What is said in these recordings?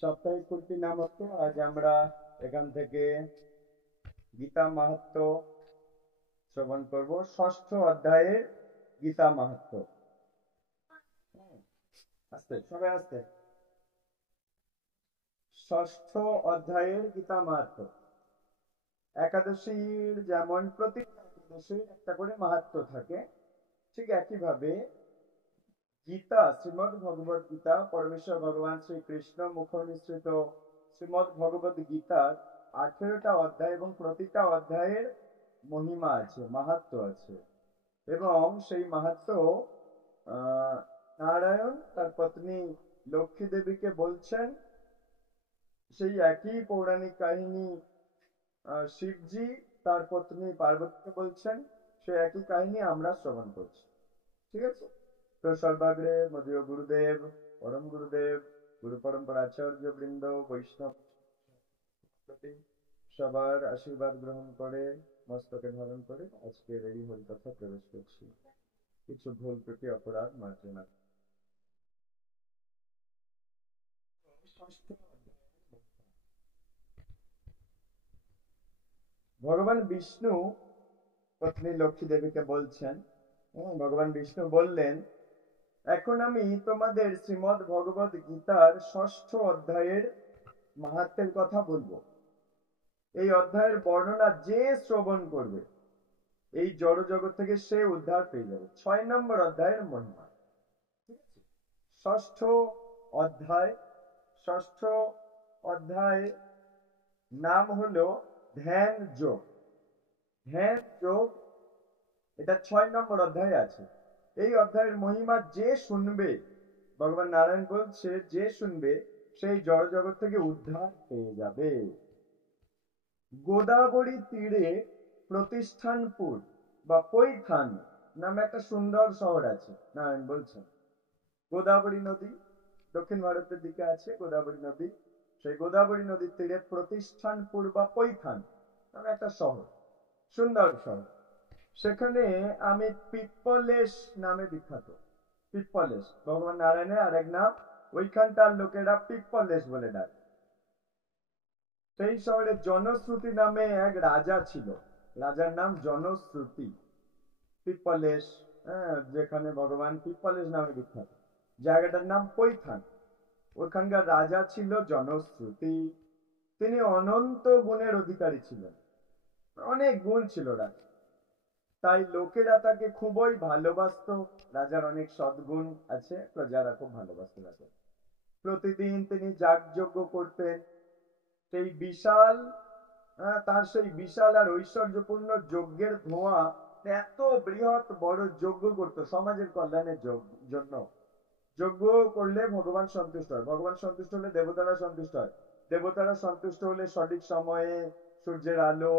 সাপ্তাহিক কুলপি নামক আজ আমরা এখান থেকে গীতা মাহাত্ম্য শ্রবণ করব। ষষ্ঠ অধ্যায়ের গীতা মাহাত্ম্য। আস্তে সবাই আস্তে। ষষ্ঠ অধ্যায়ের গীতা মাহাত্ম্য। একাদশীর যেমন প্রতি একাদশীর একটা করে মাহাত্ম্য থাকে, ঠিক একইভাবে গীতা, শ্রীমদ্ ভগবত গীতা, পরমেশ্বর ভগবান শ্রীকৃষ্ণ মুখ নিঃসৃত শ্রীমদ্ ভগবত গীতার 18টা অধ্যায় এবং প্রতিটা অধ্যায়ের মহিমা আছে, মাহাত্ম্য আছে। এবং সেই মাহাত্ম্য নারায়ণ তার পত্নী লক্ষ্মী দেবীকে বলছেন। সেই একই পৌরাণিক কাহিনী শিবজি তার পত্নী পার্বতীকে বলছেন। সেই একই কাহিনী আমরা শ্রবণ করছি, ঠিক আছে? তো সর্বাগ্রে মদীয় গুরুদেব, পরম গুরুদেব, গুরু পরম্পরা আচার্য বৃন্দ, বৈষ্ণব সবার আশীর্বাদ গ্রহণ করে মস্তকে ধারণ করে আজকের এই হরিকথা প্রবেশ করছি। কিছু ভুল ত্রুটি অপরাধ মার্জনা। ভগবান বিষ্ণু পত্নী লক্ষ্মী দেবীকে বলছেন, ভগবান বিষ্ণু বললেন, এখন আমি তোমাদের শ্রীমদ্ ভগবত গীতার ষষ্ঠ অধ্যায়ের মাহাত্ম্যের কথা বলবো। এই অধ্যায়ের বর্ণনা যে শ্রবণ করবে এই জড় জগৎ থেকে সে উদ্ধার পেয়ে যাবে। 6 নম্বর অধ্যায়ের মহিমা। ষষ্ঠ অধ্যায়, ষষ্ঠ অধ্যায় নাম হলো ধ্যান যোগ। ধ্যান যোগ এটা 6 নম্বর অধ্যায়ে আছে। এই অধ্যায়ের মহিমা যে শুনবে, ভগবান নারায়ণ বলছে, যে শুনবে সেই জড় জগৎ থেকে উদ্ধার পেয়ে যাবে। গোদাবরী তীরে প্রতিষ্ঠানপুর বা পৈথান নামে একটা সুন্দর শহর আছে, নারায়ণ বলছেন। গোদাবরী নদী দক্ষিণ ভারতের দিকে আছে, গোদাবরী নদী। সেই গোদাবরী নদীর তীরে প্রতিষ্ঠানপুর বা পৈথান নামে একটা শহর, সুন্দর শহর। সেখানে আমি পিপ্পলেশ নামে বিখ্যাত। পিপ্পলেশ ভগবান নারায়ণের আরেক নাম। ওইখানটার লোকেরা পিপ্পলেশ বলে ডাকে। সেই শহরে জনশ্রুতি নামে এক রাজা ছিল। রাজার নাম জনশ্রুতি। পিপ্পলেশ, যেখানে ভগবান পিপ্পলেশ নামে বিখ্যাত। জায়গাটার নাম পৈথান। ওখানকার রাজা ছিল জনশ্রুতি। তিনি অনন্ত গুণের অধিকারী ছিলেন, অনেক গুণ ছিল রাজা। তাই লোকেরা তাকে খুবই ভালোবাসত। রাজার অনেক সদ্গুণ আছে, প্রজারা খুব ভালোবাসত রাজা। প্রতিদিন তিনি যাগযজ্ঞ করতেন। সেই বিশাল, তার সেই বিশাল আর ঐশ্বর্যপূর্ণ যজ্ঞের ধোঁয়া, এত বৃহৎ বড় যজ্ঞ করত সমাজের কল্যাণের জন্য। যজ্ঞ করলে ভগবান সন্তুষ্ট হয়, ভগবান সন্তুষ্ট হলে দেবতারা সন্তুষ্ট হয়, দেবতারা সন্তুষ্ট হলে সঠিক সময়ে সূর্যের আলো,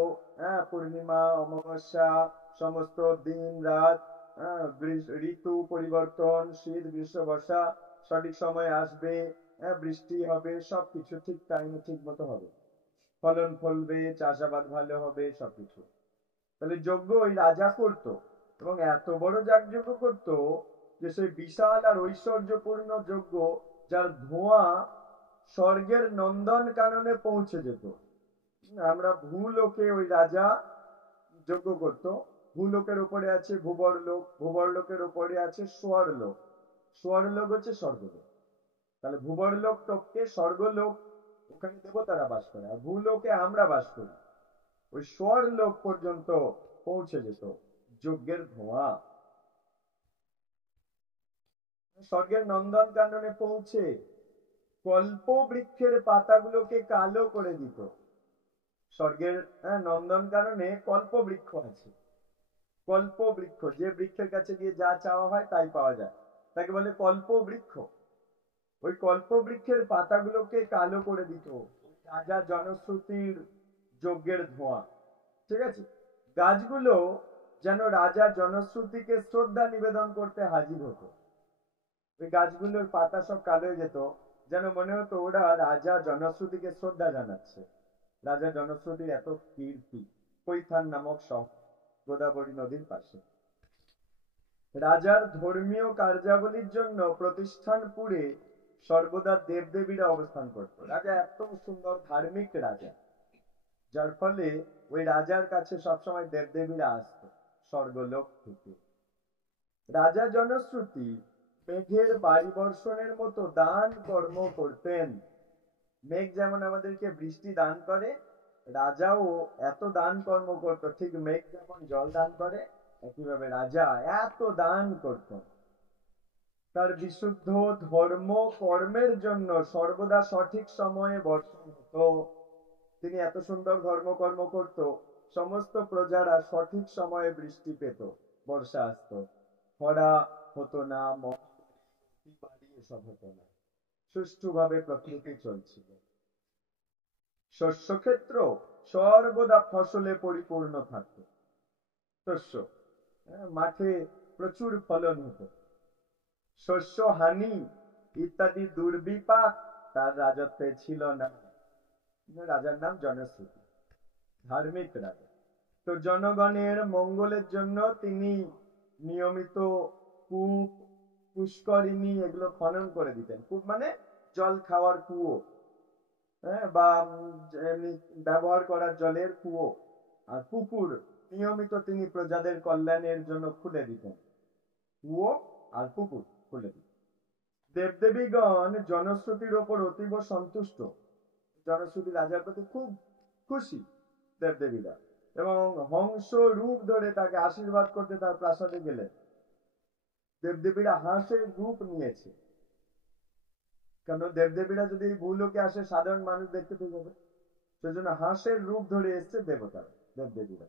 পূর্ণিমা অমাবস্যা, সমস্ত দিন রাত, ঋতু পরিবর্তন, শীত গ্রীষ্ম বর্ষা সঠিক সময়ে আসবে, বৃষ্টি হবে, সবকিছু ঠিক টাইমে ঠিক মতো হবে, ফলন ফলবে, চাষাবাদ ভালো হবে, সবকিছু। তাহলে যজ্ঞ ওই রাজা করত, এবং এত বড় যাগযজ্ঞ করত যে সেই বিশাল আর ঐশ্বর্যপূর্ণ যজ্ঞ, যার ধোঁয়া স্বর্গের নন্দন কাননে পৌঁছে যেত। আমরা ভূলোকে ওই রাজা যজ্ঞ করত। ভূলোকের উপরে আছে ভূবরলোক, ভূবরলোকের উপরে আছে স্বর্গলোক, স্বর্গলোক হচ্ছে স্বর্গলোক। তাহলে ভূবরলোক টপকে স্বর্গলোক, ওখানে দেবতারা বাস করে, আর ভূলোকে আমরা বাস করি। ওই স্বর্গলোক পর্যন্ত পৌঁছে যেত যজ্ঞের ধোঁয়া। স্বর্গের নন্দন কাননে পৌঁছে কল্প বৃক্ষের পাতাগুলোকে কালো করে দিত। স্বর্গের নন্দন কাননে কল্প বৃক্ষ আছে। কল্প বৃক্ষ, যে বৃক্ষের কাছে গিয়ে যা চাওয়া হয় তাই পাওয়া যায়, তাকে বলে কল্প বৃক্ষ। ওই কল্প বৃক্ষের পাতাগুলোকে কালো করে দিত রাজা জনশ্রুতির যজ্ঞের ধোঁয়া, ঠিক আছে? গাছগুলো যেন রাজা জনশ্রুতিকে শ্রদ্ধা নিবেদন করতে হাজির হতো। ওই গাছগুলোর পাতা সব কালো হয়ে যেত, যেন মনে হতো ওরা রাজা জনশ্রুতিকে শ্রদ্ধা জানাচ্ছে। রাজা জনশ্রুতির এত কীর্তি। কৈথান নামক শহর, গোদাবরী নদীর পাশে। রাজার ধর্মীয় কার্যাবলীর জন্য প্রতিষ্ঠানপুরে সর্বদা দেবদেবীরা অবস্থান করত। রাজা এত সুন্দর ধার্মিক রাজা, যার ফলে ওই রাজার কাছে সবসময় দেবদেবীরা আসতো স্বর্গলোক থেকে। রাজা জনশ্রুতি মেঘের বাড়ি বর্ষণের মতো দান কর্ম করতেন। মেঘ যেমন আমাদেরকে বৃষ্টি দান করে, রাজাও এত দান কর্ম করত। ঠিক মেঘ যেমন জল দান করে, একইভাবে রাজা এত দান করতেন। তার বিশুদ্ধ ধর্ম কর্মের জন্য সর্বদা সঠিক সময়ে বর্ষণ হতো। তিনি এত সুন্দর ধর্মকর্ম করত, সমস্ত প্রজারা সঠিক সময়ে বৃষ্টি পেত, বর্ষা আসতো, খরা হতো না, মহাবাড়ি এসব হতো না, সুষ্ঠুভাবে প্রকৃতি চলছিল। শস্যক্ষেত্র সর্বদা ফসলে পরিপূর্ণ থাকত। শস্য, মাঠে প্রচুর ফলন হতো। শস্য হানি ইত্যাদি দুর্বিপাক তার রাজত্বে ছিল না। রাজার নাম জনশ্রুতি, ধার্মিক রাজা। তো জনগণের মঙ্গলের জন্য তিনি নিয়মিত কূপ, পুষ্করিণী এগুলো খনন করে দিতেন। কূপ মানে জল খাওয়ার কুয়ো, বা এমনি ব্যবহার করার জলের কুয়ো, আর পুকুর নিয়মিত তিনি প্রজাদের কল্যাণের জন্য খুলে দিতেন। কুয়ো আর পুকুর খুলে দিতেন। দেবদেবীগণ জনশ্রুতির ওপর অতীব সন্তুষ্ট। জনশ্রুতি রাজার প্রতি খুব খুশি দেবদেবীরা, এবং হংস রূপ ধরে তাকে আশীর্বাদ করতে তার প্রাসাদে গেলেন। দেবদেবীরা হাঁসের রূপ নিয়েছে, কারণ দেবদেবীরা যদি ভূলোকে আসে সাধারণ মানুষ দেখতে পেয়ে যাবে, সেজন্য হাঁসের রূপ ধরে এসছে দেবতারা, দেবদেবীরা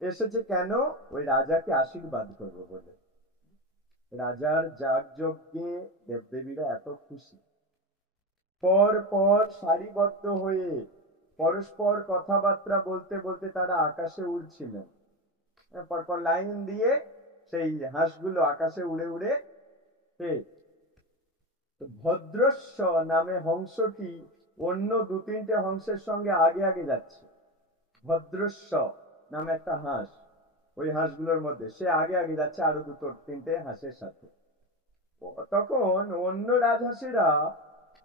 এসেছে কেন? ওই রাজাকে আশীর্বাদ করবে বলে। রাজার যাগযজ্ঞে দেবদেবীরা এত খুশি। পর পর সারিবদ্ধ হয়ে পরস্পর কথাবার্তা বলতে বলতে তারা আকাশে উড়ছিলেন। পরপর লাইন দিয়ে সেই হাঁসগুলো আকাশে উড়ে উড়ে, ভদ্রস্ব নামে হংসটি অন্য দু তিনটে হংসের সঙ্গে আগে আগে যাচ্ছে। ভদ্রস্ব নামে একটা হাঁস, ওই হাঁসগুলোর মধ্যে সে আগে আগে যাচ্ছে আরো দুটো তিনটে হাঁসের সাথে। তখন অন্য রাজহাঁসেরা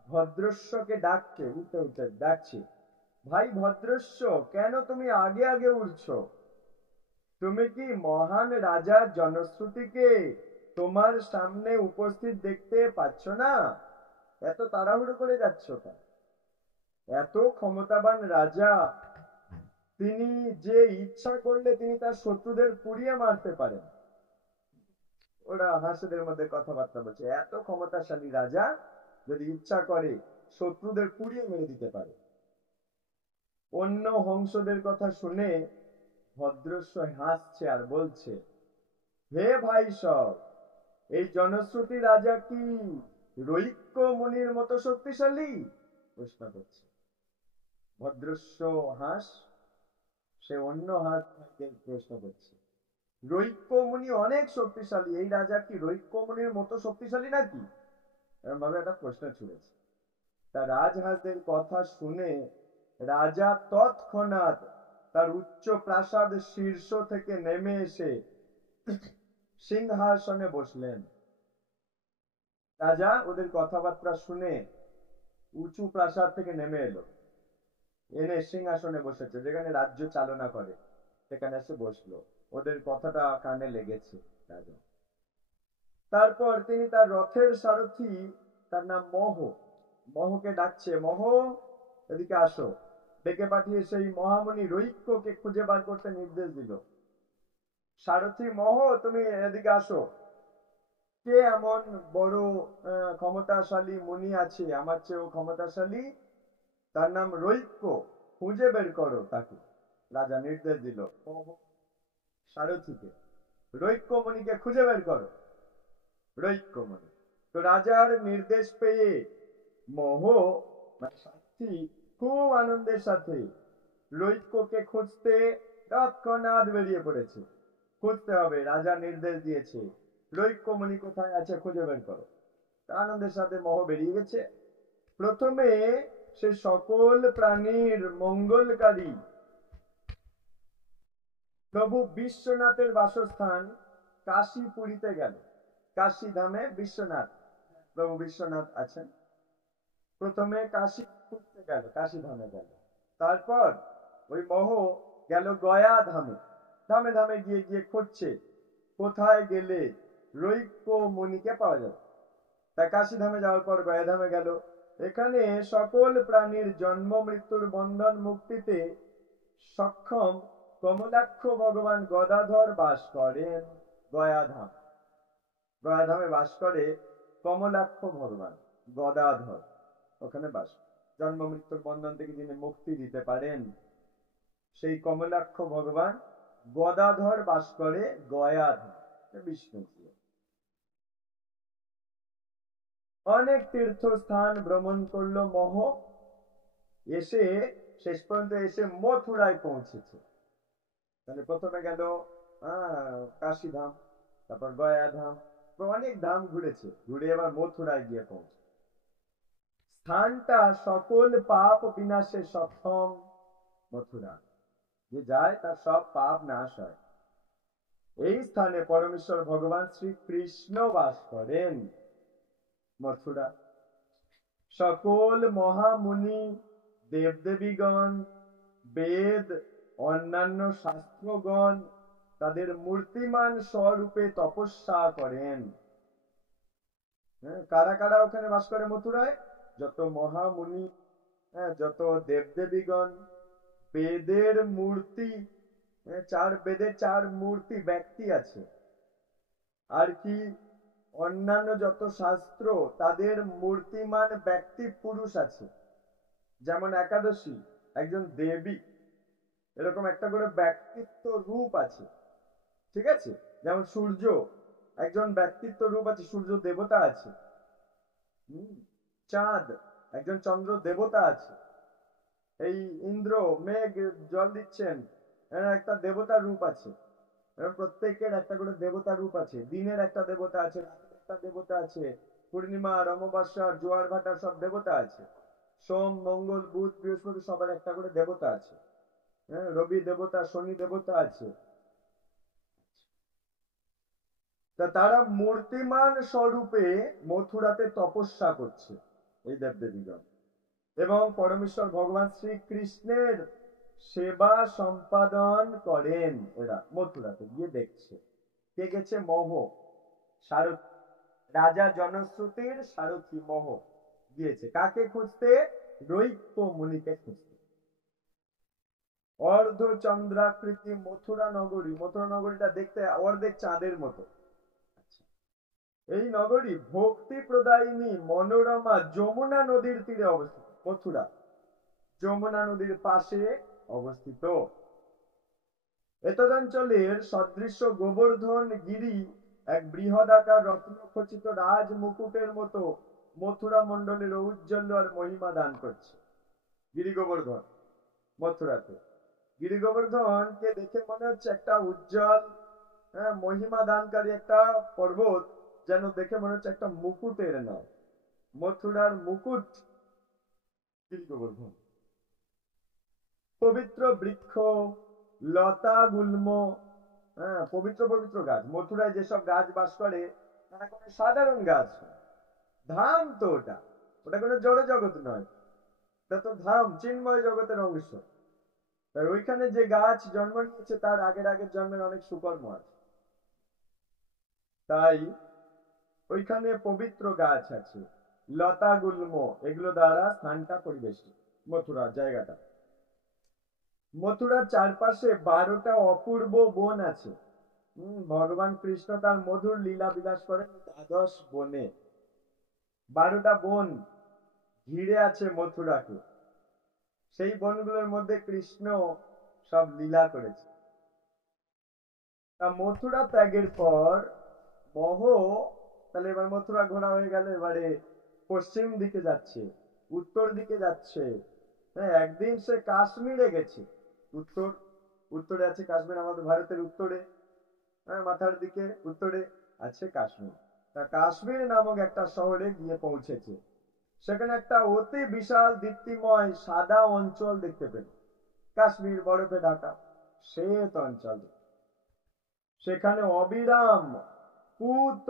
ভদ্রস্বকে ডাকছে, উঠে উঠে ডাকছে, ভাই ভদ্রস্ব, কেন তুমি আগে আগে উড়ছো? তুমি কি মহান রাজা জনশ্রুতিকে তোমার সামনে উপস্থিত দেখতে পাচ্ছ না? এত তাড়াহুড়ো করে যাচ্ছ কেন? এত ক্ষমতাবান রাজা, তিনি যে ইচ্ছা করলে তিনি তার শত্রুদের পুড়িয়ে মারতে পারেন। ওরা হাঁসেদের মধ্যে কথাবার্তা বলছে, এত ক্ষমতাশালী রাজা যদি ইচ্ছা করে শত্রুদের পুড়িয়ে মেরে দিতে পারে। অন্য হংসদের কথা শুনে ভদ্রস্ব হাসছে আর বলছে, হে ভাই সব, এই জনশ্রুতি রাজা কি রৈক্য মুনির মতো শক্তিশালী? প্রশ্ন করছে ভদ্রস্ব হাঁস, সে অন্য হাঁস প্রশ্ন করছে, রৈক্য মুনি অনেক শক্তিশালী, এই রাজা কি রৈক্য মুনির মতো শক্তিশালী নাকি? এরকম ভাবে একটা প্রশ্ন ছুড়েছে। তা রাজহাঁসদের কথা শুনে রাজা তৎক্ষণাৎ তার উচ্চ প্রাসাদ শীর্ষ থেকে নেমে এসে সিংহাসনে বসলেন। রাজা ওদের কথাবার্তা শুনে উঁচু প্রাসাদ থেকে নেমে এলো, এনে সিংহাসনে বসেছে, যেখানে রাজ্য চালনা করে সেখানে এসে বসলো। ওদের কথাটা কানে লেগেছে রাজা। তারপর তিনি তার রথের সারথি, তার নাম মোহ, মোহকে ডাকছে, মোহ এদিকে আসো। ডেকে পাঠিয়ে সেই মহামুনি রৈক্যকে খুঁজে বার করতে নির্দেশ দিল। সারথি মোহ, তুমি এদিকে আসো। কে এমন বড় ক্ষমতাশালী মুনি আছে আমার চেয়েও ক্ষমতাশালী? তার নাম রৈক্য, খুঁজে বের করো তাকে। রাজা নির্দেশ দিল সারথিকে, রৈক্য মুনিকে খুঁজে বের করো। রৈক্য মুনি তো রাজার নির্দেশ পেয়ে মোহ মানে সারথি খুব আনন্দের সাথে রৈক্যকে খুঁজতে তৎক্ষণাৎ বেরিয়ে পড়েছে। খুঁজতে হবে, রাজা নির্দেশ দিয়েছে, রৈক্যমণি কোথায় আছে খুঁজে বের করো। আনন্দের সাথে মোহ বেরিয়ে গেছে। প্রথমে সে সকল প্রাণীর মঙ্গলকারী প্রভু বিশ্বনাথের বাসস্থান কাশী পুরীতে গেল, কাশী ধামে বিশ্বনাথ, প্রভু বিশ্বনাথ আছেন। প্রথমে কাশী পুরীতে গেল, কাশী ধামে গেল, তারপর ওই মোহ গেল গয়া ধামে। ধামে ধামে গিয়ে গিয়ে খুঁজছে কোথায় গেলে রৈক্য মুনিকে পাওয়া যাবে। তাই কাশী ধামে যাওয়ার পর গয়া ধামে গেল। এখানে সকল প্রাণীর জন্ম মৃত্যুর বন্ধন মুক্তিতে সক্ষম কমলাক্ষ ভগবান গদাধর বাস করেন। গয়াধাম, গয়াধামে বাস করে কমলাক্ষ ভগবান গদাধর, ওখানে বাস। জন্ম মৃত্যুর বন্ধন থেকে যিনি মুক্তি দিতে পারেন, সেই কমলাক্ষ ভগবান গদাধর বাস করে গয়াধাম, বিষ্ণু। অনেক তীর্থস্থান ভ্রমণ করলো মোহ, এসে শেষ পর্যন্ত এসে মথুরায় পৌঁছেছে। তাহলে প্রথমে গেল কাশীধাম, তারপর গয়াধাম, অনেক ধাম ঘুরেছে, ঘুরে এবার মথুরায় গিয়ে পৌঁছে। স্থানটা সকল পাপ বিনাশে সক্ষম মথুরা, যে যায় তার সব পাপ নাশ হয়। এই স্থানে পরমেশ্বর ভগবান শ্রীকৃষ্ণ বাস করেন মথুরা। সকল মহামুনি দেবদেবীগণ, বেদ, অন্যান্য শাস্ত্রগণ তাদের মূর্তিমান স্বরূপে তপস্যা করেন। কারা কারা ওখানে বাস করে মথুরায়? যত মহামুনি, যত দেবদেবীগণ, বেদের মূর্তি, চার বেদে চার মূর্তি ব্যক্তি আছে, আর কি অন্যান্য যত শাস্ত্র তাদের মূর্তিমান ব্যক্তি পুরুষ আছে। যেমন একাদশী একজন দেবী, এরকম একটা করে ব্যক্তিত্ব রূপ আছে, ঠিক আছে? যেমন সূর্য একজন ব্যক্তিত্ব রূপ আছে, সূর্য দেবতা আছে। চাঁদ একজন চন্দ্র দেবতা আছে। এই ইন্দ্র মেঘ জল দিচ্ছেন, একটা দেবতা রূপ আছে। প্রত্যেকের একটা করে দেবতা রূপ আছে। দিনের একটা দেবতা আছে, রাতের একটা দেবতা আছে, পূর্ণিমার, অমাবস্যার, জোয়ার ভাটার সব দেবতা আছে। সোম, মঙ্গল, বুধ, বৃহস্পতি সবার একটা করে দেবতা আছে। রবি দেবতা, শনি দেবতা আছে। তা তারা মূর্তিমান স্বরূপে মথুরাতে তপস্যা করছে এই দেবদেবীগণ, এবং পরমেশ্বর ভগবান শ্রীকৃষ্ণের সেবা সম্পাদন করেন। এরা মথুরাতে গিয়ে দেখছে। কে গেছে? মোহ, সারথী, রাজা জনশ্রুতির সারথী মোহ গিয়েছে। কাকে খুঁজতে? রৈক্য মুনিকে খুঁজতে। অর্ধচন্দ্রাকৃতি মথুরা নগরী, মথুরা নগরীটা দেখতে অর্ধেক চাঁদের মতো। এই নগরী ভক্তি প্রদায়িনী মনোরমা যমুনা নদীর তীরে অবস্থিত। মথুরা যমুনা নদীর পাশে অবস্থিত। এতদাঞ্চলের সদৃশ্য গোবর্ধন গিরি এক বৃহদাকার রত্নখচিত রাজ মুকুটের মতো মথুরা মণ্ডলের ঔজ্জ্বল্য আর মহিমা দান করছে। গিরি গোবর্ধন মথুরাতে, গিরি গোবর্ধনকে দেখে মনে হচ্ছে একটা উজ্জ্বল, মহিমা দানকারী একটা পর্বত, যেন দেখে মনে হচ্ছে একটা মুকুটের নাম, মথুরার মুকুট গিরি গোবর্ধন। পবিত্র বৃক্ষ, লতা, গুল্ম, পবিত্র পবিত্র গাছ। মথুরায় যেসব গাছ বাস করে তারা কোনো সাধারণ গাছ নয়, ধাম তো ওটা, ওটা কোনো জড় জগৎ নয়, এটা তো ধাম, চিন্ময় জগতের অংশ। তাই ওইখানে যে গাছ জন্ম নিয়েছে তার আগের আগের জন্মের অনেক সুকর্ম আছে, তাই ওইখানে পবিত্র গাছ আছে, লতা, গুল্ম, এগুলো দ্বারা স্থানটা পরিবেষ্টিত মথুরা জায়গাটা। মথুরার চারপাশে 12টা অপূর্ব বন আছে। ভগবান কৃষ্ণ তার মধুর লীলা বিলাস করেন দ্বাদশ বনে। 12টা বন ঘিরে আছে মথুরাকে। সেই বনগুলোর মধ্যে কৃষ্ণ সব লীলা করেছে। তা মথুরা ত্যাগের পর মোহ, তাহলে এবার মথুরা ঘোরা হয়ে গেল, এবারে পশ্চিম দিকে যাচ্ছে, উত্তর দিকে যাচ্ছে। একদিন সে কাশ্মীরে গেছে। উত্তরে আছে কাশ্মীর, আমাদের ভারতের উত্তরে, মাথার দিকে উত্তরে আছে কাশ্মীর। তা কাশ্মীর নামক একটা শহরে গিয়ে পৌঁছেছে। সেখানে একটা অতি বিশাল দীপ্তিময় সাদা অঞ্চল দেখতে পেল। কাশ্মীর বরফে ঢাকা শ্বেত অঞ্চল। সেখানে অবিরাম পুত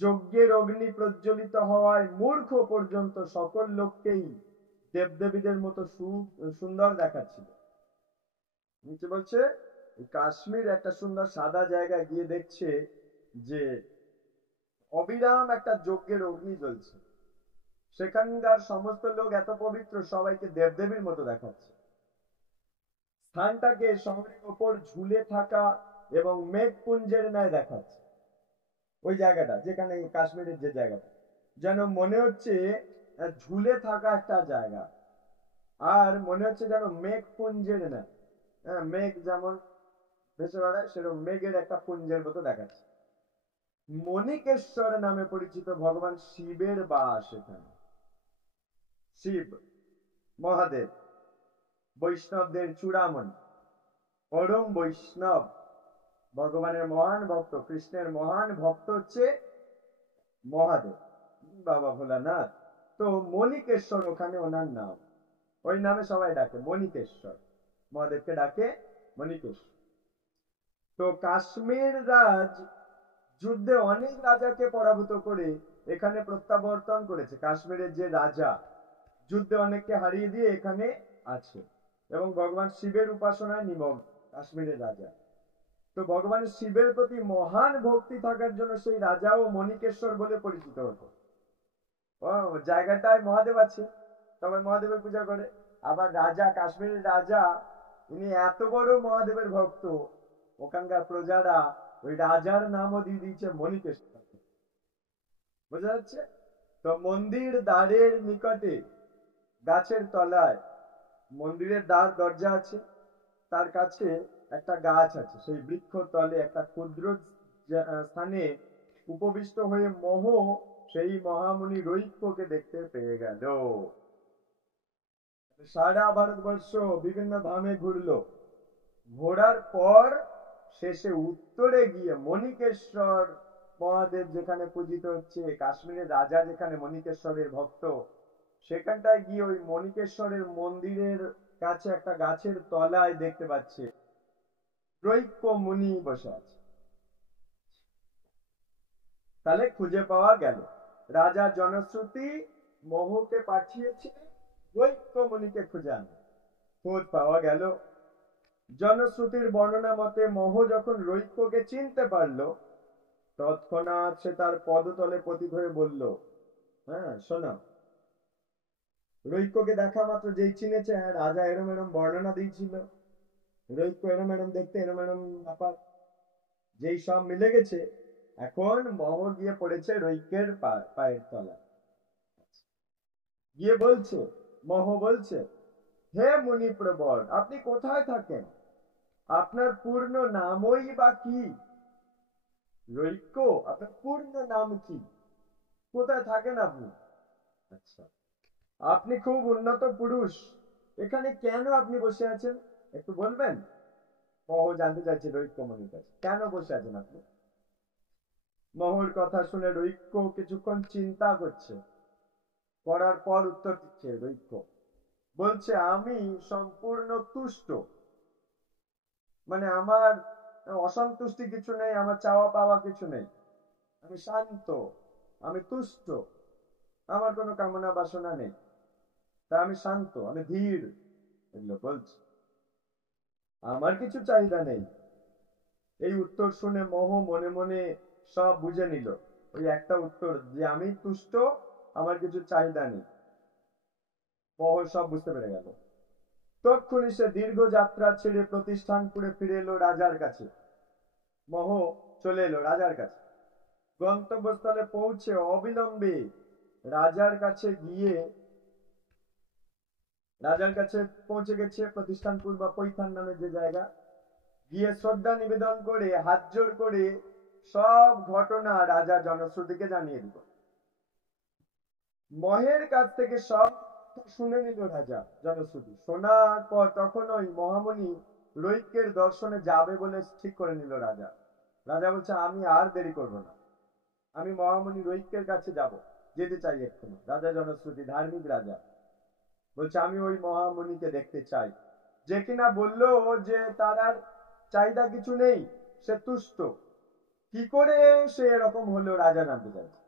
যজ্ঞের অগ্নি প্রজ্বলিত হওয়ায় মূর্খ পর্যন্ত সকল লোককেই দেবদেবীদের মতো সুন্দর দেখাচ্ছিল। নিচে বলছে কাশ্মীর একটা সুন্দর সাদা জায়গায় গিয়ে দেখছে যে অবিরাম একটা যজ্ঞের অগ্নি জ্বলছে, সেখানকার সমস্ত লোক এত পবিত্র, সবাইকে দেবদেবীর মতো দেখাচ্ছে। স্থানটাকে শহরের ওপর ঝুলে থাকা এবং মেঘপুঞ্জের ন্যায় দেখাচ্ছে। ওই জায়গাটা যেখানে কাশ্মীরের যে জায়গাটা যেন মনে হচ্ছে ঝুলে থাকা একটা জায়গা, আর মনে হচ্ছে যেন মেঘপুঞ্জের ন্যায়। হ্যাঁ, মেঘ যেমন ভেসে বেড়ায় সেরকম মেঘের একটা পুঞ্জের মতো দেখাচ্ছে। মণিকেশ্বর নামে পরিচিত ভগবান শিবের বাস এখানে। শিব মহাদেব বৈষ্ণবদের চূড়ামণি, পরম বৈষ্ণব, ভগবানের মহান ভক্ত, কৃষ্ণের মহান ভক্ত হচ্ছে মহাদেব, বাবা ভোলানাথ। তো মণিকেশ্বর ওখানে ওনার নাম, ওই নামে সবাই ডাকে মণিকেশ্বর, মহাদেবকে ডাকে মণিকেশ্বর। তো কাশ্মীর রাজ যুদ্ধে অনেক রাজাকে পরাভূত করে এখানে প্রত্যাবর্তন করেছে। কাশ্মীরের যে রাজা যুদ্ধে অনেককে হারিয়ে দিয়ে এখানে আছে, এবং ভগবান শিবের উপাসনায় নিমগ্ন কাশ্মীরের রাজা। তো ভগবান শিবের প্রতি মহান ভক্তি থাকার জন্য সেই রাজাও মণিকেশ্বর বলে পরিচিত হতো। জায়গাটায় মহাদেব আছে, সবাই মহাদেবের পূজা করে। আবার রাজা, কাশ্মীরের রাজা, উনি এত বড় মহাদেবের ভক্ত, ওখানকার প্রজারা ওই রাজার নামও দিয়ে দিয়েছে মণিকেশ্বর। বোঝা যাচ্ছে? তো মন্দির দ্বারের নিকটে গাছের তলায়, মন্দিরের দ্বার দরজা আছে, তার কাছে একটা গাছ আছে। সেই বৃক্ষ তলে একটা ক্ষুদ্র স্থানে উপবিষ্ট হয়ে মোহ সেই মহামুনি রৈক্যকে দেখতে পেয়ে গেল। সারা ভারতবর্ষ বিভিন্ন ধামে ঘুরলো, ঘোরার পর শেষে উত্তরে গিয়ে মণিকেশ্বর মহাদেব যেখানে পূজিত হচ্ছে, কাশ্মীরের রাজা যেখানে মণিকেশ্বরের ভক্ত, সেখানটায় গিয়ে ওই মণিকেশ্বরের মন্দিরের কাছে একটা গাছের তলায় দেখতে পাচ্ছে রৈক্য মুনি বসে আছে। তাহলে খুঁজে পাওয়া গেল, রাজা জনশ্রুতি মোহকে পাঠিয়েছে রৈক্য মুনিকে খুঁজে আনতে। খোঁজ পাওয়া গেল। জনশ্রুতির বর্ণনা মতে মোহ যখন রৈক্যকে চিনতে পারলো, তৎক্ষণাৎ সে তার পদতলে পতিত হয়ে বলল, হ্যাঁ শোনো, রৈক্যকে দেখা মাত্র যেই চিনেছে, হ্যাঁ রাজা এরম এরম বর্ণনা দিয়েছিল, রৈক্য এরম এরম দেখতে, এরম এরম ব্যাপার, যেই সব মিলে গেছে, এখন মোহ গিয়ে পড়েছে রৈক্যের পায়ের তলায়। গিয়ে বলছে, মোহ বলছে, হে মুনি প্রবর, আপনি কোথায় থাকেন? আপনার পূর্ণ নামই বা কি? রৈক্য, আপনার পূর্ণ নাম কি? কোথায় থাকেন আপনি? আচ্ছা, আপনি খুব উন্নত পুরুষ, এখানে কেন আপনি বসে আছেন একটু বলবেন? মোহ জানতে চাইছে রৈক্য মুনির কাছে, কেন বসে আছেন আপনি? মোহর কথা শুনে রৈক্য কিছুক্ষণ চিন্তা করছে, করার পর উত্তর দিচ্ছে রৈক্য। বলছে, আমি সম্পূর্ণ তুষ্ট, মানে আমার অসন্তুষ্টি কিছু নেই, আমার চাওয়া পাওয়া কিছু নেই, আমি শান্ত, আমি তুষ্ট, আমার কোনো কামনা বাসনা নেই, তা আমি শান্ত, আমি ধীর, এগুলো বলছি, আমার কিছু চাহিদা নেই। এই উত্তর শুনে মোহ মনে মনে সব বুঝে নিল, ওই একটা উত্তর যে আমি তুষ্ট, আমার কিছু চাহিদা নেই, মোহ সব বুঝতে পেরে গেল। তক্ষুনি সে দীর্ঘ যাত্রা ছেড়ে প্রতিষ্ঠানপুরে ফিরে এলো রাজার কাছে। মোহ চলে এলো রাজার কাছে। গন্তব্যস্থলে পৌঁছে অবিলম্বে রাজার কাছে পৌঁছে গেছে, প্রতিষ্ঠানপুর বা পৈথান নামে যে জায়গা। গিয়ে শ্রদ্ধা নিবেদন করে হাত জোড় করে সব ঘটনা রাজা জনশ্রুতিকে জানিয়ে দিল। মহের কাছ থেকে সব শুনে নিল রাজা জনশ্রুতি। শোনার পর তখন ওই মহামুনি রৈক্যের দর্শনে যাবে বলে ঠিক করে নিল রাজা। রাজা বলছে, আমি আর দেরি করব না, আমি মহামুনি রৈক্যের কাছে যাব, যেতে চাই এক্ষুনি। রাজা জনশ্রুতি ধার্মিক রাজা, বলছে আমি ওই মহামুনিকে দেখতে চাই, যে কিনা বললো যে তার আর চাহিদা কিছু নেই, সে তুষ্ট। কি করে সে এরকম হলো রাজা জানতে চাইছে,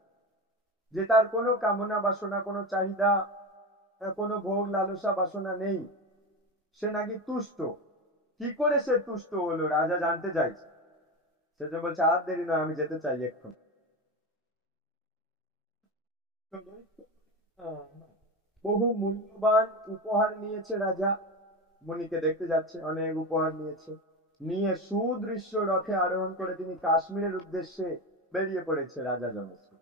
যে তার কোনো কামনা বাসনা, কোনো চাহিদা, কোনো ভোগ লালসা বাসনা নেই, সে নাকি তুষ্ট। কি করে সে তুষ্ট হলো রাজা জানতে চাইছে। সে যে বলছে আর দেরি নয়, আমি যেতে চাই এখন। বহু মূল্যবান উপহার নিয়েছে রাজা, মুনিকে দেখতে যাচ্ছে, অনেক উপহার নিয়েছে, নিয়ে সুদৃশ্য রথে আরোহণ করে তিনি কাশ্মীরের উদ্দেশ্যে বেরিয়ে পড়েছে রাজা জনশ্রী।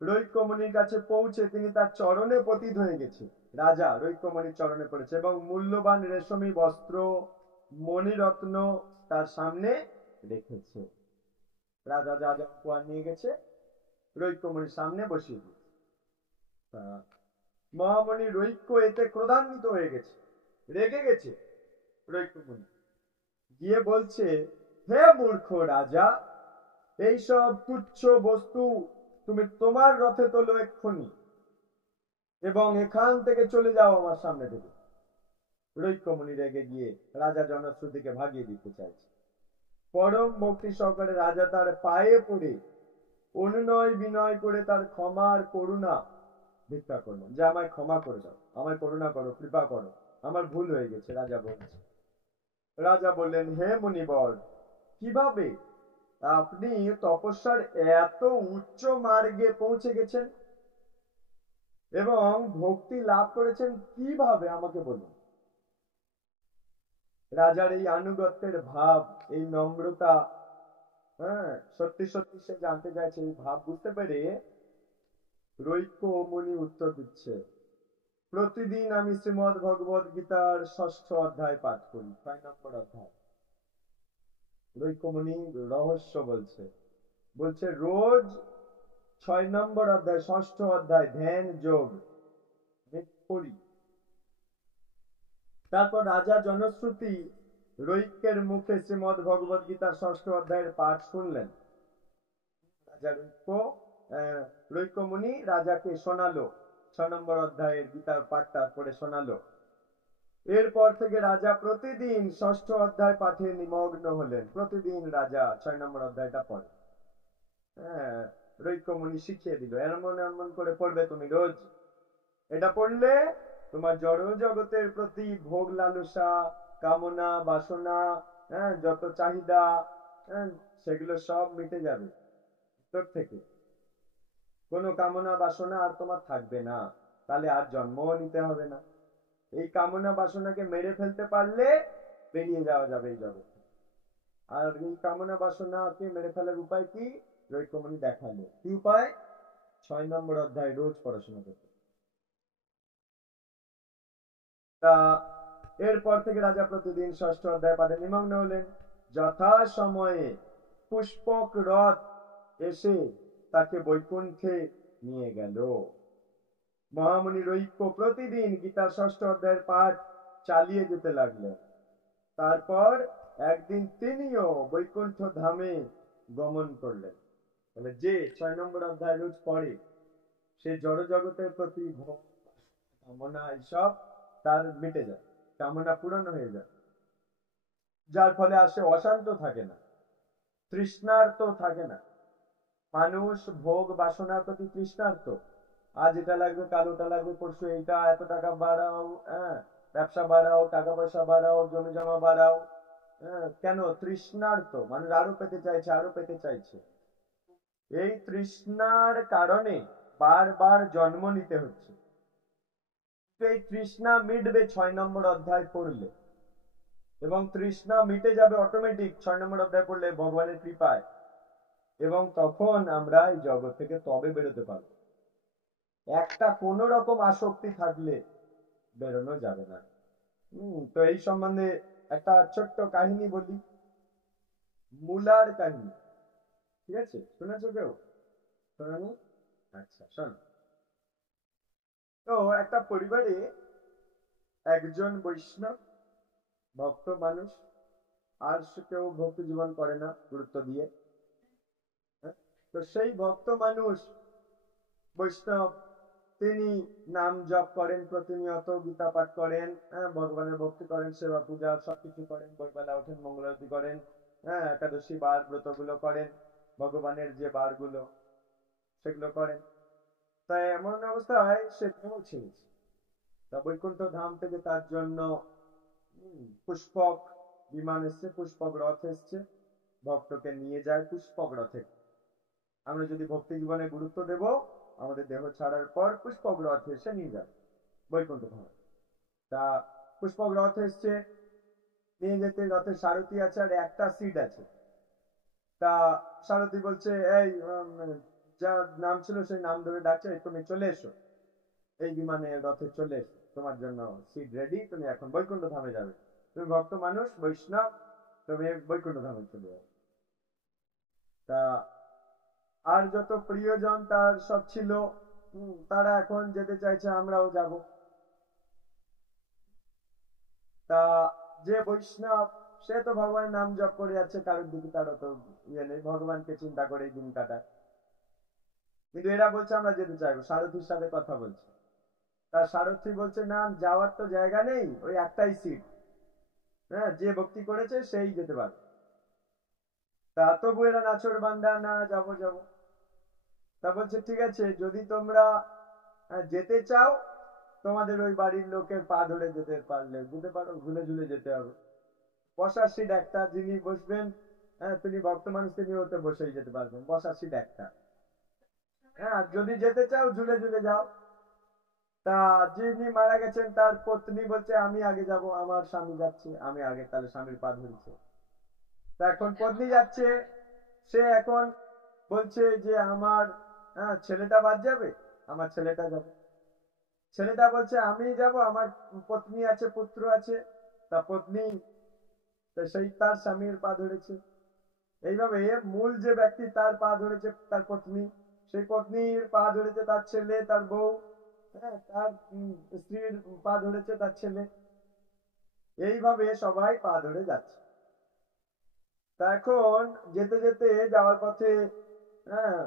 রৈক্যমণির কাছে পৌঁছে তিনি তার চরণে পতিত হয়ে গেছে। রাজা রৈক্যমণির চরণে পড়েছে এবং মূল্যবান রেশমি বস্ত্র, মণিরত্ন তার সামনে রেখেছে। রাজা যা যা উপহার নিয়ে গেছে রৈক্যমণির সামনে বসিয়ে দিয়েছে। মহামণি রৈক্য এতে ক্রোধান্বিত হয়ে গেছে, রেগে গেছে। রৈক্যমণি গিয়ে বলছে, হে মূর্খ রাজা, এইসব তুচ্ছ বস্তু তুমি তোমার রথে তোলো এক্ষুনি এবং এখান থেকে চলে যাও আমার সামনে থেকে। রৈক্যমণি রেগে গিয়ে রাজা জনশ্রুতিকে ভাগিয়ে দিতে চাইছে। পরম ভক্তি সহকারে রাজা তার পায়ে পড়ে অনুনয় বিনয় করে তার ক্ষমার করুণা ভিক্ষা করলেন, যে আমায় ক্ষমা করে দাও, আমায় করুণা করো, কৃপা করো, আমার ভুল হয়ে গেছে। রাজা বলছে, রাজা বললেন, হে মুনিবর, কিভাবে আপনি তপস্যার এত উচ্চ মার্গে পৌঁছে গেছেন এবং ভক্তি লাভ করেছেন কিভাবে আমাকে বলুন। রাজার এই আনুগত্যের ভাব, এই নম্রতা, সত্যি সত্যি সে জানতে চাইছে, এই ভাব বুঝতে পেরে রৈক্য মুনি উত্তর দিচ্ছে, প্রতিদিন আমি শ্রীমদ ভগবত গীতার 6ষ্ঠ অধ্যায় পাঠ করি, 6 নম্বর অধ্যায়। রৈক্যমণি রহস্য বলছে, বলছে রোজ 6 নম্বর অধ্যায়, 6ষ্ঠ অধ্যায় ধ্যান যোগ পড়ি। তারপর রাজা জনশ্রুতি রৈক্যের মুখে শ্রীমদ ভগবত গীতার 6ষ্ঠ অধ্যায়ের পাঠ শুনলেন। রাজা রৈক্যমণি রাজাকে শোনালো, 6 নম্বর অধ্যায়ের গীতার পাঠটা করে শোনালো। এরপর থেকে রাজা প্রতিদিন 6ষ্ঠ অধ্যায় পাঠে নিমগ্ন হলেন। প্রতিদিন রাজা 6 নম্বর অধ্যায়টা পড়ে। রৈক্যমণি শিখিয়ে দিল, এমন এমন করে পড়বে তুমি রোজ। এটা পড়লে তোমার জড় জগতের প্রতি ভোগ লালসা, কামনা বাসনা, যত চাহিদা, সেগুলো সব মিটে যাবে তোর থেকে। কোনো কামনা বাসনা আর তোমার থাকবে না, তাহলে আর জন্মও নিতে হবে না। এই কামনা বাসনাকে মেরে ফেলতে পারলে বেরিয়ে যাওয়া যাবে এই জগৎ। আর এই কামনা বাসনাকে মেরে ফেলার উপায় কি? রৈক্যমণি দেখালো। কি উপায়? 6 নম্বর অধ্যায় রোজ পড়াশোনা করতে। তা এরপর থেকে রাজা প্রতিদিন 6ষ্ঠ অধ্যায় পাঠে নিমগ্ন হলেন। যথা সময়ে পুষ্পক রথ এসে তাকে বৈকুণ্ঠে নিয়ে গেল। মহামুনি রৈক্য প্রতিদিন গীতার 6ষ্ঠ অধ্যায়ের পাঠ চালিয়ে যেতে লাগলেন। তারপর একদিন তিনিও বৈকুণ্ঠ ধামে গমন করলেন। তাহলে যে 6 নম্বর অধ্যায় রোজ পড়ে, সে জড় জগতের প্রতি ভোগ কামনা এইসব তার মিটে যায়, কামনা পূরণ হয়ে যায়, যার ফলে আর সে অশান্ত থাকে না, তৃষ্ণার্ত থাকে না। মানুষ ভোগ বাসনার প্রতি তৃষ্ণার্ত। আজ এটা লাগবে, কাল ওটা লাগবে, পরশু এইটা, এত টাকা বাড়াও, ব্যবসা বাড়াও, টাকা পয়সা বাড়াও, জমি জমা বাড়াও। কেন? তৃষ্ণার্ত। মানুষ আরো পেতে চাইছে, আরো পেতে চাইছে। এই তৃষ্ণার কারণে বারবার জন্ম নিতে হচ্ছে। এই তৃষ্ণা মিটবে 6 নম্বর অধ্যায় পড়লে, এবং তৃষ্ণা মিটে যাবে অটোমেটিক 6 নম্বর অধ্যায় পড়লে ভগবানের কৃপায়। এবং তখন আমরা এই জগৎ থেকে তবে বেরোতে পারবো। একটা কোন রকম আসক্তি থাকলে বেরোনো যাবে না। তো এই সম্বন্ধে একটা ছোট্ট কাহিনী বলি, মূলার কাহিনী। ঠিক আছে, শুনেছো কেউ? শোনি? আচ্ছা, শোন। তো একটা পরিবারে একজন বৈষ্ণব ভক্ত মানুষ, আর কেউ ভক্তি জীবন করে না গুরুত্ব দিয়ে। তো সেই ভক্ত মানুষ বৈষ্ণব, তিনি নাম জপ করেন প্রতিনিয়ত, গীতা পাঠ করেন, ভগবানের ভক্তি করেন, সেবা পূজা সবকিছু করেন, ভোরবেলা ওঠেন, মঙ্গল আরতি করেন, হ্যাঁ, একাদশী বার ব্রতগুলো করেন, ভগবানের যে বারগুলো সেগুলো করেন। তাই এমন অবস্থায় সে পৌঁছেছে। তা বৈকুণ্ঠ ধাম থেকে তার জন্য পুষ্পক বিমান এসছে, পুষ্পক রথ এসছে, ভক্তকে নিয়ে যায় পুষ্পক রথে। আমরা যদি ভক্তি জীবনে গুরুত্ব দেব, আমাদের দেহ ছাড়ার পর পুষ্পক রথ এসে নিয়ে যাবে বৈকুণ্ঠ ধাম। তা পুষ্পক রথ এসছে, নিয়ে যেতে রথের সারথি আছে আর একটা সিট আছে। তা সারথি বলছে, এই যার নাম ছিল সেই নাম ধরে ডাকছে, তুমি চলে এসো, এই বিমানে রথে চলে এসো, তোমার জন্য সিট রেডি, তুমি এখন বৈকুণ্ঠ ধামে যাবে, তুমি ভক্ত মানুষ বৈষ্ণব, তুমি বৈকুণ্ঠ ধামে চলে যাবে। তা আর যত প্রিয়জন তার সব ছিল, তারা এখন যেতে চাইছে, আমরাও যাব। তা যে বৈষ্ণব সে তো ভগবানের নাম জপ করে যাচ্ছে, কারোর দিকে তার অত ইয়ে নেই, ভগবানকে চিন্তা করে দিন কাটায়। কিন্তু এরা বলছে আমরা যেতে চাইবো, সারথীর সাথে কথা বলছে। তার সারথী বলছে, না যাওয়ার তো জায়গা নেই, ওই একটাই সিট, হ্যাঁ, যে ভক্তি করেছে সেই যেতে পারে। তা তবু এরা নাচর বান্দা, না যাবো যাবো। তা বলছে, ঠিক আছে, যদি তোমরা যেতে চাও, তোমাদের ওই বাড়ির লোকের পা ধরে যেতে পারলে যেতে পারো, ঝুলে ঝুলে যেতে হবে। বসার সিট একটা, যিনি বসবেন, হ্যাঁ, তিনি ভক্ত মানুষ, তিনি ওতে বসেই যেতে পারবেন, বসার সিট একটা। হ্যাঁ, যদি যেতে চাও ঝুলে ঝুলে যাও। তা যিনি মারা গেছেন তার পত্নী বলছে, আমি আগে যাব, আমার স্বামী যাচ্ছে, আমি আগে, তাহলে স্বামীর পা ধরেছে। তা এখন পত্নী যাচ্ছে, সে এখন বলছে যে আমার ছেলেটা বাদ যাবে, আমার ছেলেটা যাবে। ছেলেটা বলছে আমি যাব, আমার পত্নী আছে, পুত্র আছে। তা পত্নী সেই তার স্বামীর পা ধরেছে। এইভাবে মূল যে ব্যক্তি তার পা ধরেছে তার পত্নী, সেই পত্নীর পা ধরেছে তার ছেলে, তার বউ, হ্যাঁ, তার স্ত্রীর পা ধরেছে তার ছেলে। এইভাবে সবাই পা ধরে যাচ্ছে। তা এখন যেতে যেতে যাওয়ার পথে, হ্যাঁ,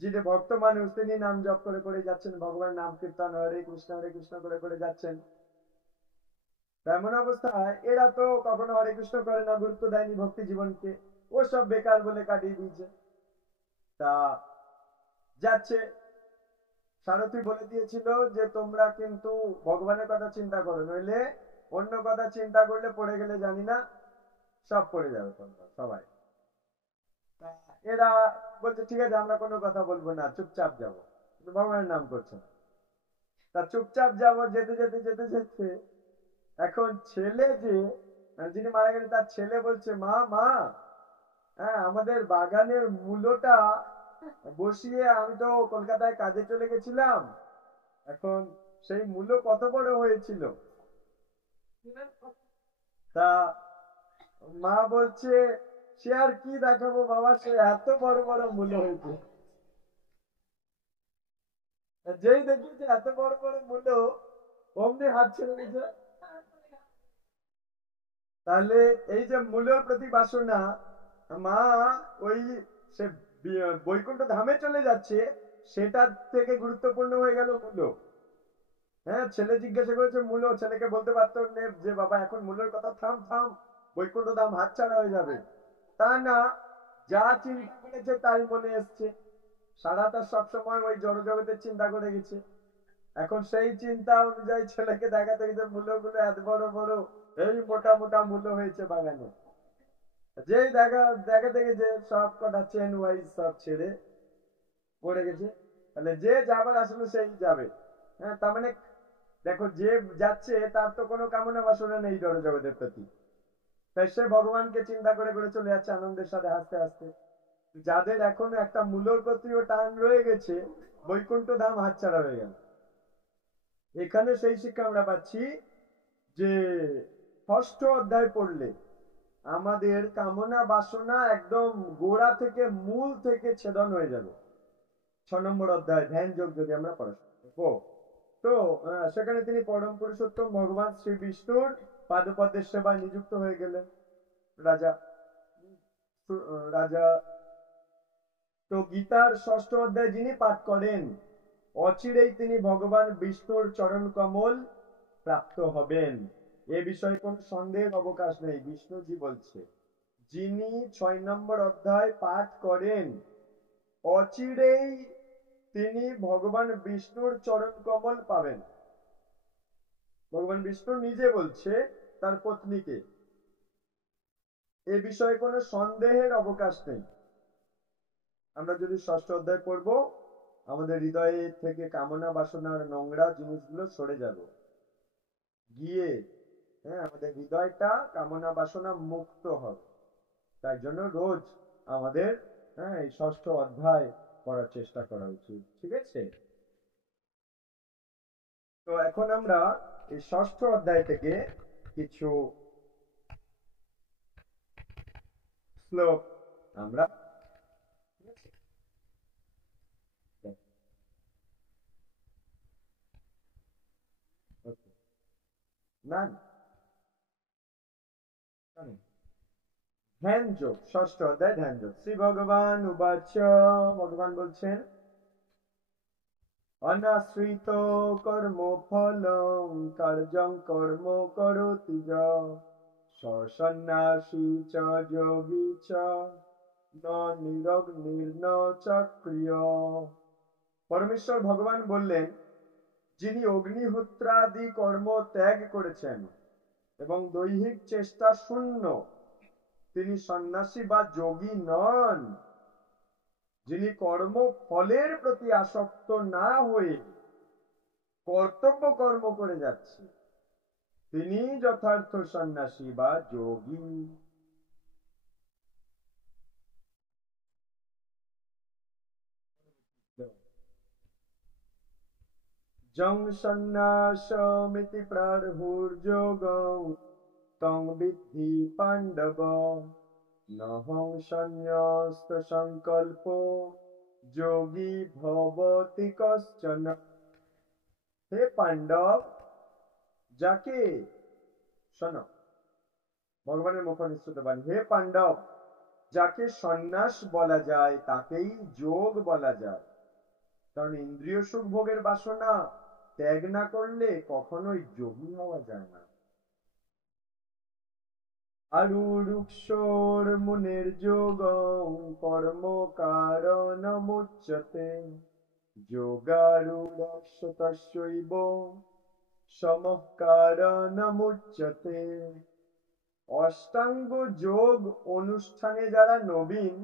যিনি ভক্ত মানুষ তিনি নাম জপ করে করে যাচ্ছেন, ভগবান নাম কীর্তন হরে কৃষ্ণ করে করে যাচ্ছেন। এমন অবস্থায় এরা তো কখনো হরে কৃষ্ণ করে না, গুরুত্ব দেয়নি ভক্তি জীবনকে, ও সব বেকার বলে কাটিয়ে দিয়েছে। তা যাচ্ছে, সারথী বলে দিয়েছিল যে তোমরা কিন্তু ভগবানের কথা চিন্তা করো, নইলে অন্য কথা চিন্তা করলে পড়ে গেলে জানি না, সব পড়ে যাবে তোমরা সবাই। তা এরা বলছে, ঠিক আছে, আমরা কোনো কথা বলবো না, চুপচাপ যাবো, ভগবানের নাম করছে না। তা চুপচাপ যাবো, যেতে যেতে যেতে যেতে এখন ছেলে যে যিনি মারা গেলেন তার ছেলে বলছে, মা মা, হ্যাঁ, আমাদের বাগানের মূলোটা বসিয়ে আমি তো কলকাতায় কাজে চলে গেছিলাম, এখন সেই মূলো কত বড় হয়েছিল। তা মা বলছে, সে আর কি দেখাবো বাবা, সে এত বড় বড় মূল্য হয়েছে। যেই দেখি যে এত বড় বড় মূল্য, অমনি হাত ছেড়ে দিয়েছে। তাহলে এই যে মূল্যের প্রতি বাসনা, মা ওই সে বৈকুণ্ঠ ধামে চলে যাচ্ছে, সেটার থেকে গুরুত্বপূর্ণ হয়ে গেল মূল্য। হ্যাঁ, ছেলে জিজ্ঞাসা করেছে মূল্য, ছেলেকে বলতে পারতো যে বাবা এখন মূল্যের কথা থাম থাম, বৈকুণ্ঠ ধাম হাতছাড়া হয়ে যাবে। তা না, যা চিন্তা করেছে তাই মনে এসছে, সারাটা সবসময় ওই জড়জগতের চিন্তা করে গেছে। এখন সেই চিন্তা অনুযায়ী ছেলেকে দেখাতে গেছে মূল্যগুলো এত বড় বড়, এই মোটা মোটা মূল্য হয়েছে বাগানে। যেই দেখাতে গেছে সব কটা চেন ওয়াইজ সব ছেড়ে পড়ে গেছে। তাহলে যে যাবার আসলে সেই যাবে। হ্যাঁ, তার মানে দেখো, যে যাচ্ছে তার তো কোনো কামনা বাসনা নেই জড়জগতের প্রতি, তাই সে ভগবানকে চিন্তা করে করে চলে যাচ্ছে আনন্দের সাথে, হাসতে হাসতে। যাদের এখনো একটা মূল্যর প্রতিও টান রয়ে গেছে, বৈকুণ্ঠ ধাম হাতছাড়া হয়ে গেল। এখানে সেই শিক্ষা আমরা পাচ্ছি যে ষষ্ঠ অধ্যায় পড়লে আমাদের কামনা বাসনা একদম গোড়া থেকে, মূল থেকে ছেদন হয়ে যাবে। 6 নম্বর অধ্যায় ধ্যান যোগ যদি আমরা পড়াশোনা করবো, তো সেখানে তিনি পরম পুরুষোত্তম ভগবান শ্রী বিষ্ণুর পাদপদ্মের সেবায় নিযুক্ত হয়ে গেলেন রাজা। রাজা তো গীতার ষষ্ঠ অধ্যায় যিনি পাঠ করেন, অচিরেই তিনি ভগবান বিষ্ণুর চরণ কমল প্রাপ্ত হবেন, এ বিষয়ে কোন সন্দেহের অবকাশ নেই, বিষ্ণুজি বলছে। যিনি 6 নম্বর অধ্যায় পাঠ করেন, অচিরেই তিনি ভগবান বিষ্ণুর চরণ কমল পাবেন। ভগবান বিষ্ণু নিজে বলছে তার পত্নীকে, এ বিষয়ে কোনো সন্দেহের অবকাশ নেই। আমরা যদি 6ষ্ঠ অধ্যায় পড়বো, আমাদের হৃদয়ে থেকে কামনা বাসনার নোংরা জিনিসগুলো সরে যাবে, গিয়ে আমাদের হৃদয়টা কামনা বাসনা মুক্ত হবে। তাই জন্য রোজ আমাদের এই 6ষ্ঠ অধ্যায় পড়ার চেষ্টা করা উচিত। ঠিক আছে? তো এখন আমরা এই 6ষ্ঠ অধ্যায় থেকে কিছু শ্লোক আমরা না ধ্যান যোগ, 6ষ্ঠ অধ্যায় ধ্যান যোগ। শ্রী ভগবান উবাচ, ভগবান বলছেন, অনাশ্রিত কর্ম ফলং কার্যং কর্ম করোতি যা সন্ন্যাসী চ যোগী চ ন নিরগ্নির্ন চক্রিয়। পরমেশ্বর ভগবান বললেন, যিনি অগ্নিহোত্রাদি কর্ম ত্যাগ করেছেন এবং দৈহিক চেষ্টা শূন্য, তিনি সন্ন্যাসী বা যোগী নন। যিনি কর্ম ফলের প্রতি আসক্ত না হয়ে কর্তব্য কর্ম করে যাচ্ছে, তিনি যথার্থ সন্ন্যাসী বা যোগী। যং সন্ন্যাসমিতি প্রাহুর্যোগং তং বিদ্ধি পাণ্ডব নহং সন্ন্যস্ত সংকল্প যোগী ভবতি কশ্চন। হে পাণ্ডব, যাকে শোনো, ভগবানের মুখ নিঃসৃত বাণী, হে পাণ্ডব, যাকে সন্ন্যাস বলা যায় তাকেই যোগ বলা যায়। কারণ ইন্দ্রিয় সুখ ভোগের বাসনা ত্যাগ না করলে কখনোই যোগী হওয়া যায় না। আরুরুক্ষোর মুনির যোগং কর্ম কারণমুচ্যতে যোগারূঢ়স্য তস্যৈব সমঃ কারণমুচ্যতে। অষ্টাঙ্গ যোগ অনুষ্ঠানে যারা নবীন,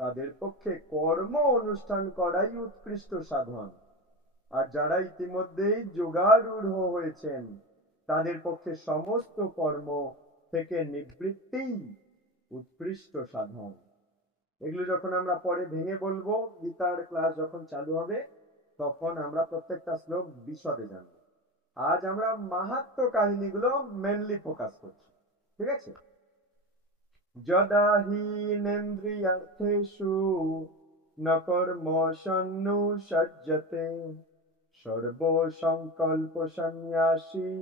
তাদের পক্ষে কর্ম অনুষ্ঠান করাই উৎকৃষ্ট সাধন। আর যারা ইতিমধ্যেই যোগারূঢ় হয়েছেন, তাদের পক্ষে সমস্ত কর্ম থেকে নিবৃত্তি উৎকৃষ্ট সাধন। এগুলো যখন আমরা পরে ভেঙে বলবো, গীতার ক্লাস যখন চালু হবে, তখন আমরা প্রত্যেকটা শ্লোক বিশদে জানবো। আজ আমরা মাহাত্ম্য কাহিনীগুলো মেনলি ফোকাস করছি। ঠিক আছে? যদা হীনেন্দ্রিয়ার্থেষু ন কর্মসন্নুসজ্জতে সর্বসংকল্প সন্ন্যাসী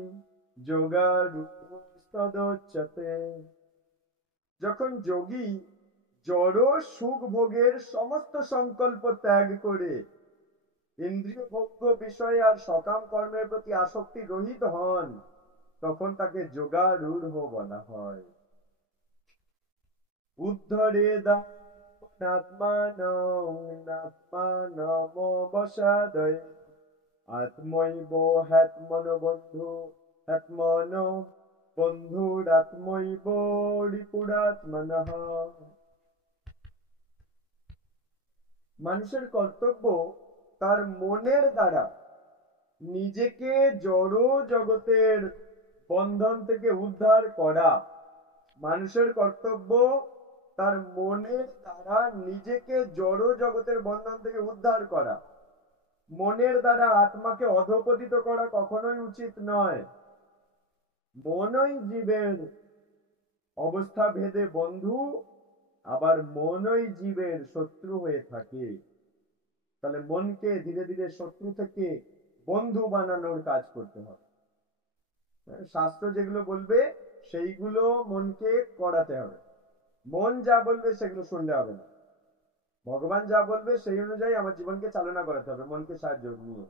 যোগারূঢ়স্তদোচ্যতে। যখন যোগী জড় সুখ ভোগের সমস্ত সংকল্প ত্যাগ করে ইন্দ্রিয় ভোগ্য বিষয় আর সকাম কর্মের প্রতি আসক্তি রহিত হন, তখন তাকে যোগারূঢ় বলা হয়। উদ্ধরেদাত্মানমবসাদয়ে আত্মৈব হ্যাত্মনো বন্ধু হ্যাত্মনো বন্ধুরাত্মৈব রিপুরাত্মনঃ। মানুষের কর্তব্য তার মনের দ্বারা নিজেকে জড় জগতের বন্ধন থেকে উদ্ধার করা। মানুষের কর্তব্য তার মনের দ্বারা নিজেকে জড় জগতের বন্ধন থেকে উদ্ধার করা। মনের দ্বারা আত্মাকে অধঃপতিত করা কখনোই উচিত নয়। মনই জীবের অবস্থা ভেদে বন্ধু, আবার মনই জীবের শত্রু হয়ে থাকে। তাহলে মনকে ধীরে ধীরে শত্রু থেকে বন্ধু বানানোর কাজ করতে হবে। শাস্ত্র যেগুলো বলবে সেইগুলো মনকে করাতে হবে। মন যা বলবে সেগুলো শুনলে হবে না। ভগবান যা বলবে সেই অনুযায়ী আমার জীবনকে চালনা করাতে হবে, মনকে সাহায্য নিয়ে।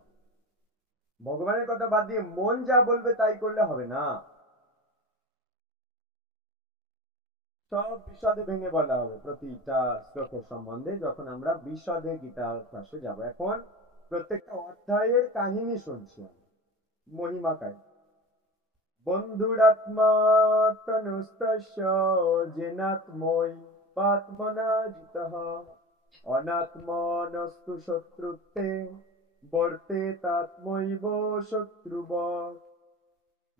ভগবানের কথা বাদ দিয়ে মন যা বলবে তাই করলে হবে না। সব বিশদে ভেঙে বলা হবে প্রতিটা শ্লোকের সম্বন্ধে যখন আমরা বিশদে গীতার ক্লাসে যাব। এখন প্রত্যেকটা অধ্যায়ের কাহিনী শুনছি আমরা, মহিমা কাহিনী। বন্ধুরাত্মা তনুস্তস্য জেনাত্মৈ পাত্মনা জিতঃ অনাত্মনস্তু শত্রুত্বে বর্তেতাত্মৈব শত্রুবৎ।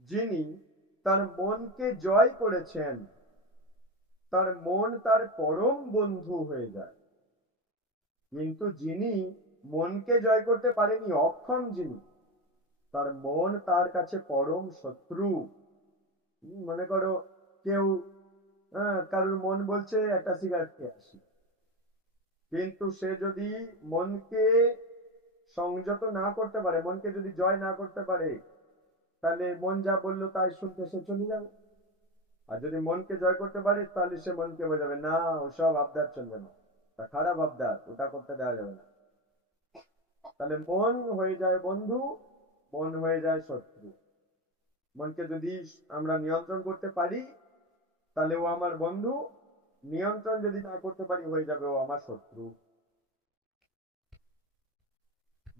যিনি তার মনকে জয় করেছেন, তার মন তার পরম বন্ধু হয়ে যায়। কিন্তু যিনি মনকে জয় করতে পারেনি, অক্ষম যিনি, তার মন তার কাছে পরম শত্রু। মনে করো কেউ কারোর মন বলছে একটা সিগারেট খেয়ে আসি, কিন্তু সে যদি মনকে সংযত না করতে পারে, মনকে যদি জয় না করতে পারে, তাহলে মন যা বললো তাই শুনতে সে চলে যাবে। আর যদি মনকে জয় করতে পারে, তাহলে সে মনকে বোঝাবে না ওসব আবদার চলবে না, তা খারাপ আবদার, ওটা করতে দেওয়া যাবে না। তাহলে মন হয়ে যায় বন্ধু, মন হয়ে যায় শত্রু। মনকে যদি আমরা নিয়ন্ত্রণ করতে পারি, তাহলে ও আমার বন্ধু। নিয়ন্ত্রণ যদি না করতে পারি, হয়ে যাবে ও আমার শত্রু।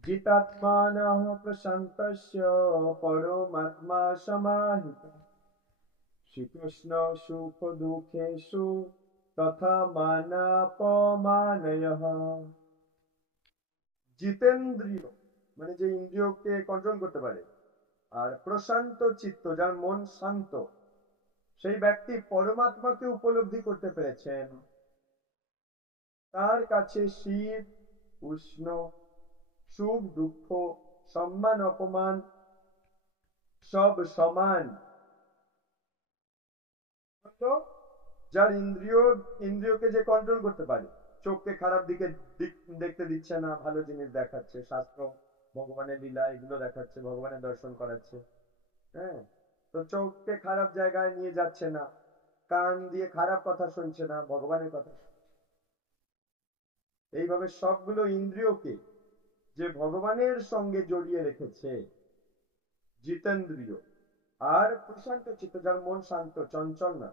জিতাত্মানঃ প্রশান্তস্য পরমাত্মা সমাহিতঃ শীতোষ্ণ সুখ দুঃখেষু তথা মানাপমানয়ঃ। জিতেন্দ্রিয় মানে যে ইন্দ্রিয়কে কন্ট্রোল করতে পারে, আর প্রশান্ত চিত্ত, যার মন শান্ত, সেই ব্যক্তি পরমাত্মাকে উপলব্ধি করতে পেরেছেন। তার কাছে শীত উষ্ণ, সুখ দুঃখ, সম্মান অপমান সব সমান। যার ইন্দ্রিয়কে যে কন্ট্রোল করতে পারে, চোখকে খারাপ দিকে দেখতে দিচ্ছে না, ভালো জিনিস দেখাচ্ছে, শাস্ত্র ভগবানের লীলা এগুলো দেখাচ্ছে, ভগবানের দর্শন করাচ্ছে। হ্যাঁ, তো চোখকে খারাপ জায়গায় নিয়ে যাচ্ছে না, কান দিয়ে খারাপ কথা শুনছে না, ভগবানের কথা। এইভাবে সবগুলো ইন্দ্রিয়কে যে ভগবানের সঙ্গে জড়িয়ে রেখেছে, জিতেন্দ্রিয়। আর প্রশান্ত চিত্ত, যার মন শান্ত, চঞ্চল না।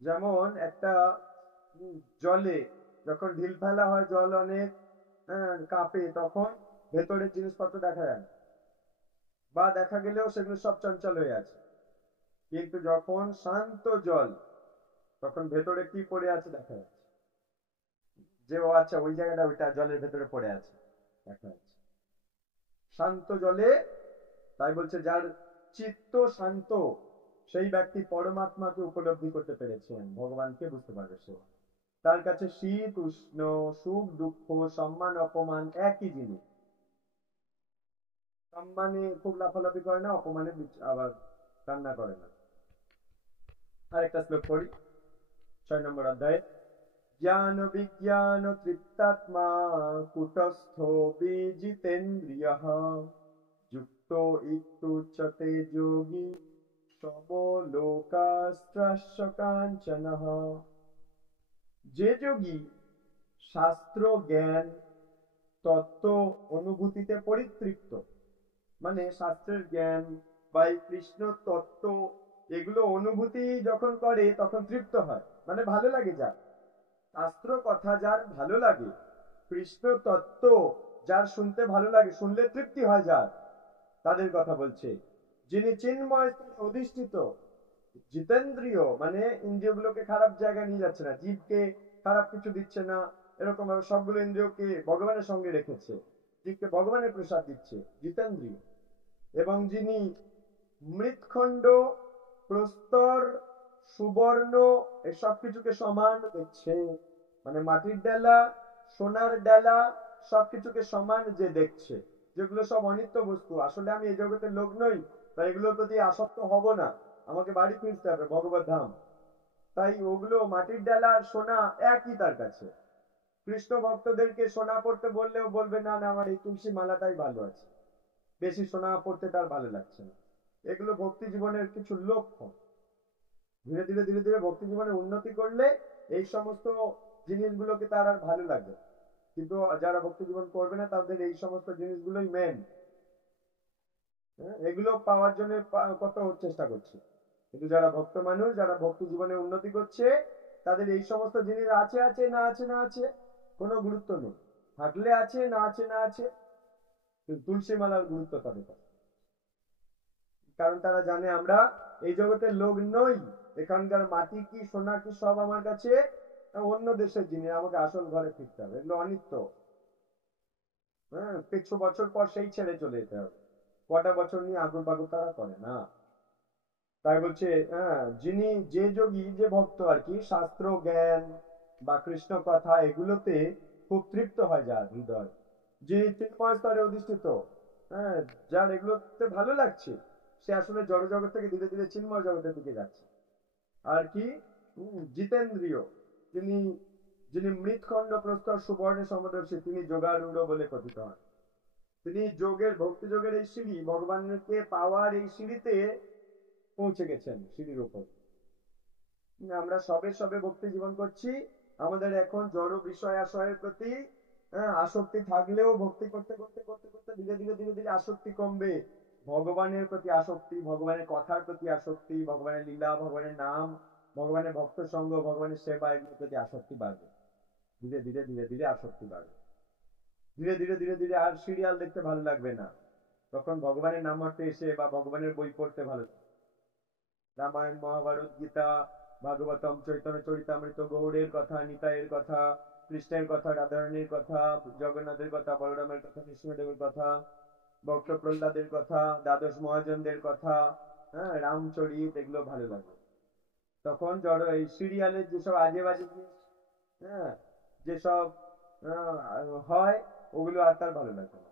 যেমন একটা জলে যখন ঢিল ফেলা হয়, জল অনেক কাঁপে, তখন ভেতরের জিনিসপত্র দেখা যায় না, বা দেখা গেলেও সেগুলো সব চঞ্চল হয়ে আছে। কিন্তু যখন শান্ত জল, তখন ভেতরে কি পড়ে আছে দেখা যাচ্ছে, যে ও আচ্ছা ওই জায়গাটা ওইটা জলের ভেতরে পড়ে আছে দেখা যাচ্ছে শান্ত জলে। তাই বলছে যার চিত্ত শান্ত, সেই ব্যক্তি পরমাত্মাকে উপলব্ধি করতে পেরেছেন, ভগবানকে বুঝতে পারবে সে। তার কাছে শীত উষ্ণ, সুখ দুঃখ, সম্মান অপমান একই জিনিস। সম্মানে খুব লাফালাফি করে না, অপমানে আবার কান্না করে না। আরেকটা শ্লোক পড়ি, 6 নম্বর অধ্যায়ে। জ্ঞান বিজ্ঞান তৃপ্তাত্মা কুটস্থ বিজিতেন্দ্রিয়ঃ যুক্ত ইত্যুচ্যতে যোগী সমলোকাস্ত্রাস্য কাঞ্চনঃ। যে যোগী শাস্ত্র জ্ঞান তত্ত্ব অনুভূতিতে পরিতৃপ্ত, মানে শাস্ত্রের জ্ঞান বা কৃষ্ণ তত্ত্ব এগুলো অনুভূতি যখন করে তখন তৃপ্ত হয়, মানে ভালো লাগে। যার শাস্ত্র কথা যার ভালো লাগে, কৃষ্ণ তত্ত্ব যার শুনতে ভালো লাগে, শুনলে তৃপ্তি হয় যার, তাদের কথা বলছে। যিনি চিন্ময় অধিষ্ঠিত, জিতেন্দ্রিয় মানে ইন্দ্রিয়গুলোকে খারাপ জায়গায় নিয়ে যাচ্ছে না, জীবকে খারাপ কিছু দিচ্ছে না, এরকম ভাবে সবগুলো ইন্দ্রিয়কে ভগবানের সঙ্গে রেখেছে, জীবকে ভগবানের প্রসাদ দিচ্ছে, জিতেন্দ্রিয়। এবং যিনি মৃৎখণ্ড, প্রস্তর, সুবর্ণ এসব কিছুকে সমান দেখছে, মানে মাটির ডেলা, সোনার ডেলা সবকিছুকে সমান যে দেখছে, যেগুলো সব অনিত্য বস্তু, আসলে আমি এই জগতের লোক নই, তাই এগুলোর প্রতি আসক্ত হব না, আমাকে বাড়ি ফিরতে হবে ভগবত ধাম। তাই ওগুলো মাটির ডেলা আর সোনা একই তার কাছে। কৃষ্ণ ভক্তদেরকে সোনা পড়তে বললেও বলবে না না, আমার এই তুলসী মালাটাই ভালো আছে, বেশি সোনা পড়তে তার ভালো লাগছে না। এগুলো ভক্তি জীবনের কিছু লক্ষণ। ধীরে ধীরে ধীরে ধীরে ভক্তি জীবনে উন্নতি করলে এই সমস্ত জিনিসগুলোকে তার আর ভালো লাগে। কিন্তু যারা ভক্তি জীবন করবে না, তাদের এই সমস্ত জিনিসগুলোই মেন। এগুলো পাওয়ার জন্য কত চেষ্টা করছে, কিন্তু যারা ভক্ত মানুষ, যারা ভক্তি জীবনে উন্নতি করছে, তাদের এই সমস্ত জিনিস আছে আছে না আছে না আছে কোনো গুরুত্ব নেই। থাকলে আছে, না আছে না আছে, কিন্তু তুলসী মালার গুরুত্ব তাদের কাছে। কারণ তারা জানে আমরা এই জগতের লোক নই, এখানকার মাটি কি সোনা কি সব আমার কাছে অন্য দেশের জিনিস, আমাকে আসল ঘরে ফিরতে হবে, এগুলো অনিত্য। হ্যাঁ, কিছু বছর পর সেই ছেড়ে চলে যেতে হবে। কটা বছর নিয়ে আগুন পাগুন তারা করে না। তাই বলছে, হ্যাঁ, যিনি যে যোগী যে ভক্ত আর কি শাস্ত্র জ্ঞান বা কৃষ্ণ কথা এগুলোতে খুব তৃপ্ত হয় যার হৃদয়, যে চিন্ময় স্তরে অধিষ্ঠিত, হ্যাঁ, যার এগুলোতে ভালো লাগছে, সে আসলে জড় জগৎ থেকে ধীরে ধীরে চিন্ময় জগতের দিকে যাচ্ছে। আর কি জিতেন্দ্রীয়, তিনি যিনি মৃৎখণ্ড প্রস্তর সুবর্ণে সমদর্শী, তিনি যোগারূঢ় বলে কথিত হন। তিনি যোগের ভক্তি যোগের এই সিঁড়ি, ভগবানকে পাওয়ার এই সিঁড়িতে পৌঁছে গেছেন, সিঁড়ির উপর। আমরা সবে সবে ভক্তি জীবন করছি, আমাদের এখন জড় বিষয় আশয়ের প্রতি আসক্তি থাকলেও ভক্তি করতে করতে করতে করতে ধীরে ধীরে ধীরে ধীরে আসক্তি কমবে। ভগবানের প্রতি আসক্তি, ভগবানের কথার প্রতি আসক্তি, ভগবানের লীলা, ভগবানের নাম, ভগবানের ভক্ত সঙ্গ, ভগবানের সেবা, এগুলোর প্রতি আসক্তি বাড়বে। ধীরে ধীরে ধীরে ধীরে আসক্তি বাড়বে। ধীরে ধীরে ধীরে ধীরে আর সিরিয়াল দেখতে ভালো লাগবে না, তখন ভগবানের নাম হাঁটতে এসে বা ভগবানের বই পড়তে ভালো লাগবে। রামায়ণ, মহাভারত, গীতা, ভাগবতম, চৈতন্য চরিতামৃত, গৌড়ের কথা, নিতাইয়ের কথা, কৃষ্ণের কথা, রাধারানীর কথা, জগন্নাথের কথা, বলরামের কথা, কৃষ্ণদেবের কথা, ভক্ত প্রহ্লাদের কথা, দ্বাদশ মহাজনদের কথা, হ্যাঁ, রামচরিত, এগুলো ভালো লাগে। তখন জড় এই সিরিয়ালের যেসব আজে বাজে জিনিস, হ্যাঁ, যেসব হয়, ওগুলো আর তার ভালো লাগে না।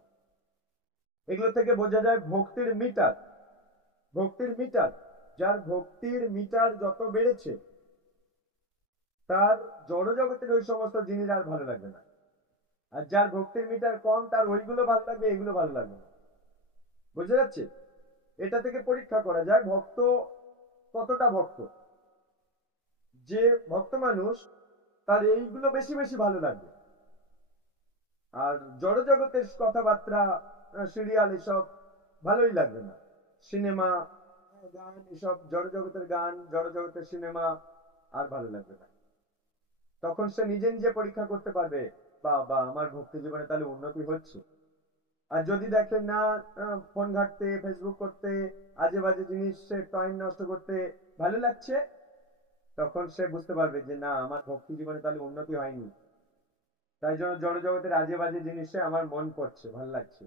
এগুলো থেকে বোঝা যায় ভক্তির মিটার, ভক্তির মিটার, যার ভক্তির মিটার যত বেড়েছে, তার জড় জগতের ওই সমস্ত জিনিস আর ভালো লাগবে না। আর যার ভক্তির মিটার কম, তার ওইগুলো ভালো লাগবে, এগুলো ভালো লাগবে না। বুঝা যাচ্ছে? এটা থেকে পরীক্ষা করা যায় ভক্ত কতটা ভক্ত। যে ভক্ত মানুষ, তার এইগুলো বেশি বেশি ভালো লাগবে, আর জড় জগতের কথাবার্তা, সিরিয়াল, এসব ভালোই লাগবে না। সিনেমা, গান, এসব জড় জগতের গান, জড় জগতের সিনেমা আর ভালো লাগবে না। তখন সে নিজে নিজে পরীক্ষা করতে পারবে, বা বা আমার ভক্তি জীবনে তাহলে উন্নতি হচ্ছে। আর যদি দেখেন না, ফোন ঘাঁটতে, ফেসবুক করতে, আজে বাজে জিনিস টাইম নষ্ট করতে ভালো লাগছে, তখন সে বুঝতে পারবে যে না, আমার ভক্তি জীবনে তাহলে উন্নতি হয়নি। তাই জন্য জড় জগতের আজে বাজে জিনিসে আমার মন পড়ছে, ভালো লাগছে,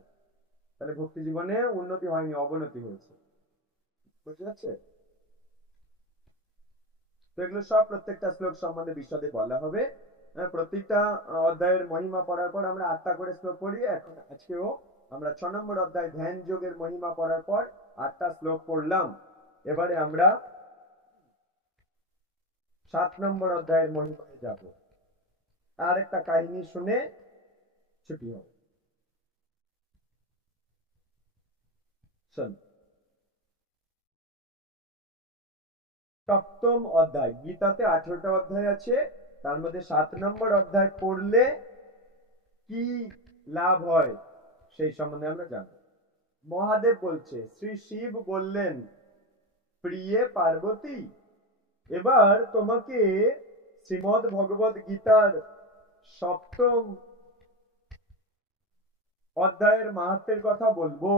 তাহলে ভক্তি জীবনে উন্নতি হয়নি, অবনতি হয়েছে। বুঝতে পারছে? তো এগুলো সব প্রত্যেকটা শ্লোক সম্বন্ধে বিশদে বলা হবে। প্রত্যেকটা অধ্যায়ের মহিমা পড়ার পর আমরা 8টা করে শ্লোক পড়ি। এখন আজকেও আমরা 6 নম্বর অধ্যায় ধ্যান যোগের মহিমা পড়ার পর 8টা শ্লোক পড়লাম। এবারে আমরা 7 নম্বর অধ্যায়ের মহিমায় যাব। আর একটা কাহিনী শুনে ছুটি হবে। শোন, সপ্তম অধ্যায়, গীতাতে 18টা অধ্যায় আছে, তার মধ্যে 7 নম্বর অধ্যায় পড়লে কি লাভ হয় সেই সম্বন্ধে আমরা জানব। মহাদেব বলছে, শ্রী শিব বললেন, প্রিয়ে পার্বতী, এবার তোমাকে শ্রীমদ ভগবত গীতার সপ্তম অধ্যায়ের মাহাত্ম্যের কথা বলবো।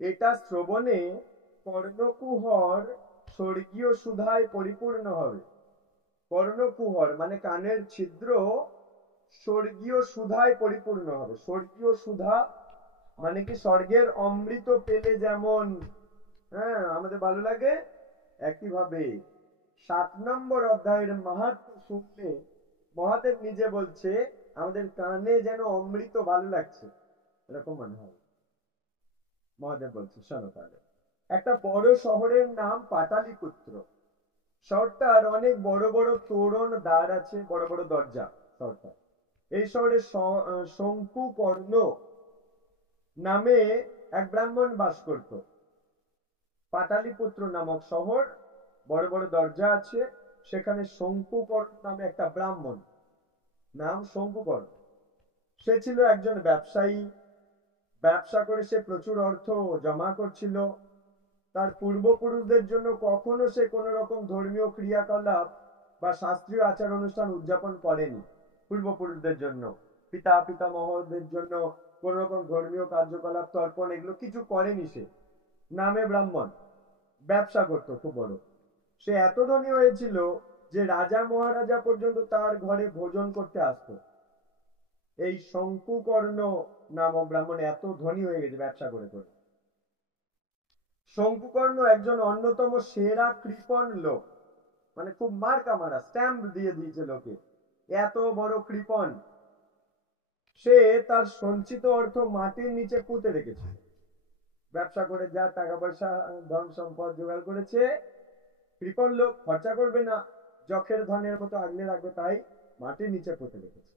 এটা শ্রবণে কর্ণকুহর স্বর্গীয় সুধায় পরিপূর্ণ হবে। কর্ণকুহর মানে কানের ছিদ্র স্বর্গীয় সুধায় পরিপূর্ণ হবে। স্বর্গীয় সুধা মানে কি, স্বর্গের অমৃত পেলে যেমন হ্যাঁ আমাদের ভালো লাগে, একইভাবে 7 নম্বর অধ্যায়ের মাহাত্ম্য শুনলে মহাদেব নিজে বলছে আমাদের কানে যেন অমৃত ভালো লাগছে, এরকম মনে হয়। মহাদেব বলছে, শোনো তাহলে। একটা বড় শহরের নাম পাটালিপুত্র। শহরটার অনেক বড় বড় তোরণ দ্বার আছে, বড় বড় দরজা শহরটা। এই শহরে শঙ্কুকর্ণ নামে এক ব্রাহ্মণ বাস করত। পাটালিপুত্র নামক শহর, বড় বড় দরজা আছে, সেখানে শঙ্কুকর্ণ নামে একটা ব্রাহ্মণ, নাম শঙ্কুকর্ণ। সে ছিল একজন ব্যবসায়ী, ব্যবসা করে সে প্রচুর অর্থ জমা করছিল। তার পূর্বপুরুষদের জন্য কখনো সে কোনো রকম ধর্মীয় ক্রিয়াকলাপ বা শাস্ত্রীয় আচার অনুষ্ঠান উদযাপন করেনি। পূর্বপুরুষদের জন্য, পিতা পিতামহদের জন্য কোন রকম ধর্মীয় কার্যকলাপ তর্পণ এগুলো কিছু করেনি সে। নামে ব্রাহ্মণ, ব্যবসা করতো খুব বড়। সে এত ধনী হয়েছিল যে রাজা মহারাজা পর্যন্ত তার ঘরে ভোজন করতে আসতো। এই শঙ্কুকর্ণ নামক ব্রাহ্মণ এত ধনী হয়ে গেছে ব্যবসা করে করে। শঙ্কুকর্ণ একজন অন্যতম সেরা কৃপণ লোক, মানে খুব মার্কা মারা, স্ট্যাম্প দিয়ে দিয়েছে লোকে, এত বড় কৃপণ। সে তার সঞ্চিত অর্থ মাটির নিচে পুঁতে রেখেছে। ব্যবসা করে যা টাকা পয়সা ধন সম্পদ জোগাড় করেছে, কৃপণ লোক, খরচা করবে না, যখের ধনের মতো আগলে রাখবে, তাই মাটির নিচে পুঁতে রেখেছে।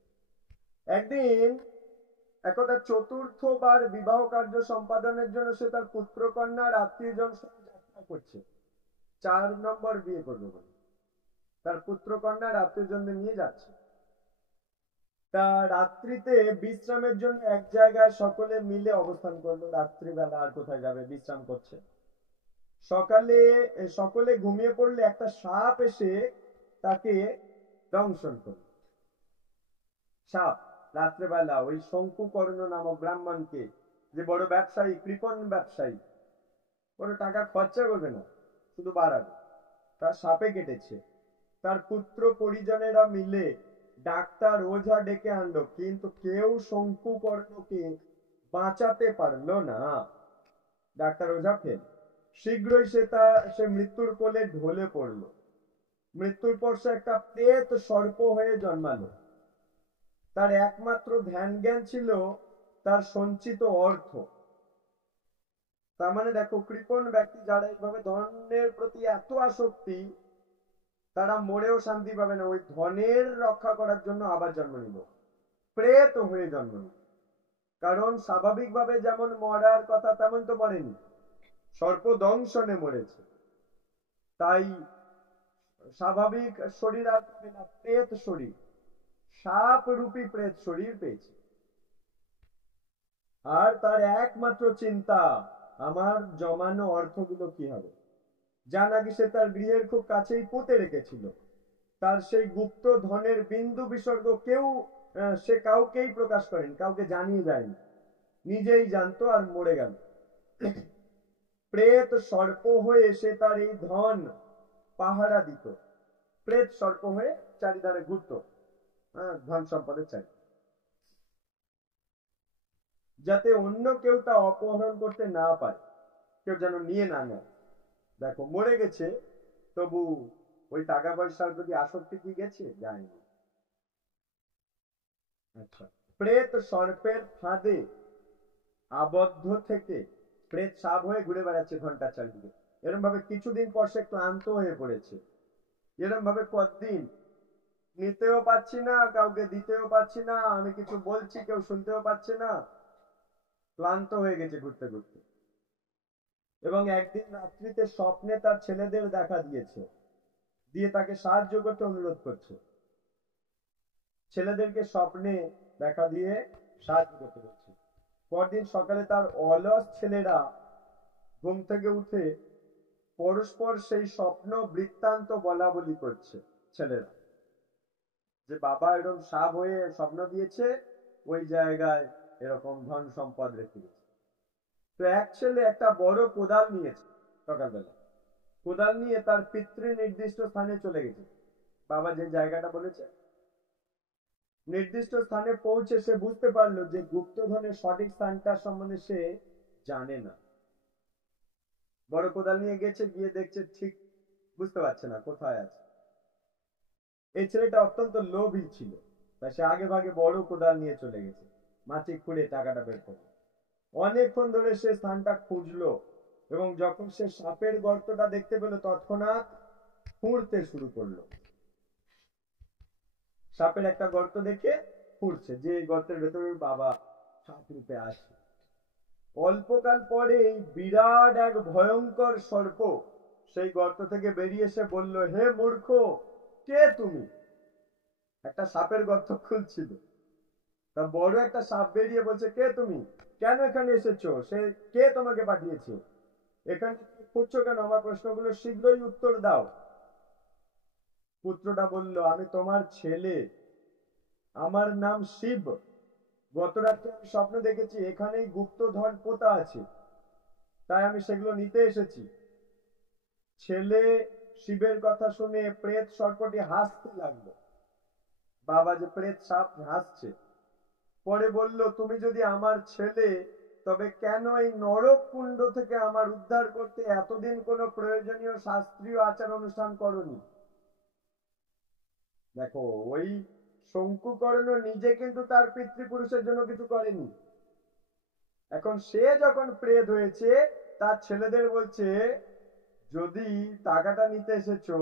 একদিন একদা চতুর্থবার বিবাহ কার্য সম্পাদনের জন্য সে তার পুত্রকন্যার আত্মীয়জন যাত্রা করছে। 4 নম্বর বিয়ে করবে বলে তার পুত্রকন্যার আত্মীয়জনদের নিয়ে যাচ্ছে। তা রাত্রিতে বিশ্রামের জন্য এক জায়গায় সকলে মিলে অবস্থান করলো। রাত্রিবেলা আর কোথায় যাবে, বিশ্রাম করছে। সকলে ঘুমিয়ে পড়লে একটা সাপ এসে তাকে দংশন করল। সাপ রাত্রেবেলা ওই শঙ্কুকর্ণ নামক ব্রাহ্মণকে, যে বড় ব্যবসায়ী, কৃপণ ব্যবসায়ী, বড় টাকা খরচা করবে না, শুধু বাড়াবে, তার সাপে কেটেছে। তার পুত্র পরিজনেরা মিলে ডাক্তার ওঝা ডেকে আনলো, কিন্তু কেউ শঙ্কুকর্ণকে বাঁচাতে পারলো না। ডাক্তার ওঝা ফেল। শীঘ্রই সে মৃত্যুর কোলে ঢলে পড়লো। মৃত্যুর পর সে একটা প্রেত সর্প হয়ে জন্মালো। তার একমাত্র ধ্যান জ্ঞান ছিল তার সঞ্চিত অর্থ। তার মানে দেখো, কৃপণ ব্যক্তি যারা এইভাবে ধনের প্রতি এত আসক্তি, তারা মরেও শান্তি পাবে না, ওই ধনের রক্ষা করার জন্য আবার জন্ম নিল, প্রেত হয়ে জন্ম নিল। কারণ স্বাভাবিকভাবে যেমন মরার কথা তেমন তো মরেনি, সর্প দংশনে মরেছে। তাই স্বাভাবিক শরীর আর পাবে না, প্রেত শরীর, সাপ রূপী প্রেত শরীর পেয়েছে। আর তার একমাত্র চিন্তা, আমার জমানো অর্থগুলো কি হবে। যা নাকি সে তার গৃহের খুব কাছেই পুঁতে রেখেছিল। তার সেই গুপ্ত ধনের বিন্দু বিসর্গ সে কাউকেই প্রকাশ করেনি, কাউকে জানিয়ে যায়নি, নিজেই জানতো আর মরে গেল। প্রেত সর্প হয়ে সে তার এই ধন পাহারা দিত। প্রেত সর্প হয়ে চারিধারে ঘুরত, ধন সম্পদের চাই, যাতে অন্য কেউ তা অপহরণ করতে না পারে, কেউ যেন নিয়ে না নেয়। দেখো, মরে গেছে, তবু ওই টাকা পয়সার প্রতি আসক্তি কি গেছে, যায়নি। আচ্ছা, প্রেত সর্পের ফাঁদে আবদ্ধ থেকে প্রেত সাপ হয়ে ঘুরে বেড়াচ্ছে ঘন্টার চারিদিকে। এরকম ভাবে কিছুদিন পর সে ক্লান্ত হয়ে পড়েছে। এরকম ভাবে কতদিন, নিতেও পাচ্ছি না, কাউকে দিতেও পাচ্ছি না, আমি কিছু বলছি কেউ শুনতেও পাচ্ছে না, ক্লান্ত হয়ে গেছে ঘুরতে ঘুরতে। এবং একদিন রাত্রিতে স্বপ্নে তার ছেলেদের দেখা দিয়েছে, দিয়ে তাকে সাহায্য করতে অনুরোধ করছে। ছেলেদেরকে স্বপ্নে দেখা দিয়ে সাহায্য করতে বলছে। পরদিন সকালে তার অলস ছেলেরা ঘুম থেকে উঠে পরস্পর সেই স্বপ্ন বৃত্তান্ত বলা বলি করছে। ছেলেরা, যে বাবা এরকম সাপ হয়ে স্বপ্ন দিয়েছে, ওই জায়গায় এরকম ধন সম্পদ রেখে গেছে। তো এক ছেলে একটা বড় কোদাল নিয়েছে, সকালবেলা কোদাল নিয়ে তার পিতৃ নির্দিষ্ট স্থানে চলে গেছে। বাবা যে জায়গাটা বলেছে, নির্দিষ্ট স্থানে পৌঁছে সে বুঝতে পারলো যে গুপ্তধনের সঠিক স্থানটা সম্বন্ধে সে জানে না। বড় কোদাল নিয়ে গেছে, গিয়ে দেখছে ঠিক বুঝতে পারছে না কোথায় আছে। এই ছেলেটা অত্যন্ত লোভী ছিল, তাই সে আগে ভাগে বড় কোদাল নিয়ে চলে গেছে, মাটি খুঁড়ে টাকাটা বের করলো। অনেকক্ষণ ধরে সে স্থানটা খুঁজলো, এবং যখন সে সাপের গর্তটা দেখতে পেল, তৎক্ষণাৎ খুঁড়তে শুরু করলো। সাপের একটা গর্ত দেখে খুঁড়ছে, যে গর্তের ভেতরে বাবা সাপ রূপে আসে। অল্পকাল পরে বিরাট এক ভয়ঙ্কর সর্প সেই গর্ত থেকে বেরিয়ে এসে বলল, হে মূর্খ, কে তুমি? একটা সাপের গর্ত খুলছিল, তা বড় একটা সাপ বেরিয়ে বলছে, কে তুমি, কেন এখানে এসেছো, সে কে তোমাকে পাঠিয়েছে? এখানে খুঁজছো কেন? আমার প্রশ্নগুলো শীঘ্রই উত্তর দাও। পুত্রটা বলল, আমি তোমার ছেলে, আমার নাম শিব। গত রাত্রে আমি স্বপ্ন দেখেছি এখানেই গুপ্তধন পোতা আছে, তাই আমি সেগুলো নিতে এসেছি। ছেলে শিবের কথা শুনে প্রেত সর্পটি হাসতে লাগলো। বাবা যে প্রেত সাপ হাসছে। পরে বলল, তুমি যদি আমার ছেলে, তবে কেন এই নরক কুণ্ড থেকে আমার উদ্ধার করতে এতদিন কোনো প্রয়োজনীয় শাস্ত্রীয় আচার অনুষ্ঠান করনি? দেখো, ওই শঙ্কুকর্ণ নিজে কিন্তু তার পিতৃপুরুষের জন্য কিছু করেনি। এখন সে যখন প্রেত হয়েছে, তার ছেলেদের বলছে, যদি টাকাটা নিতে এসেছো,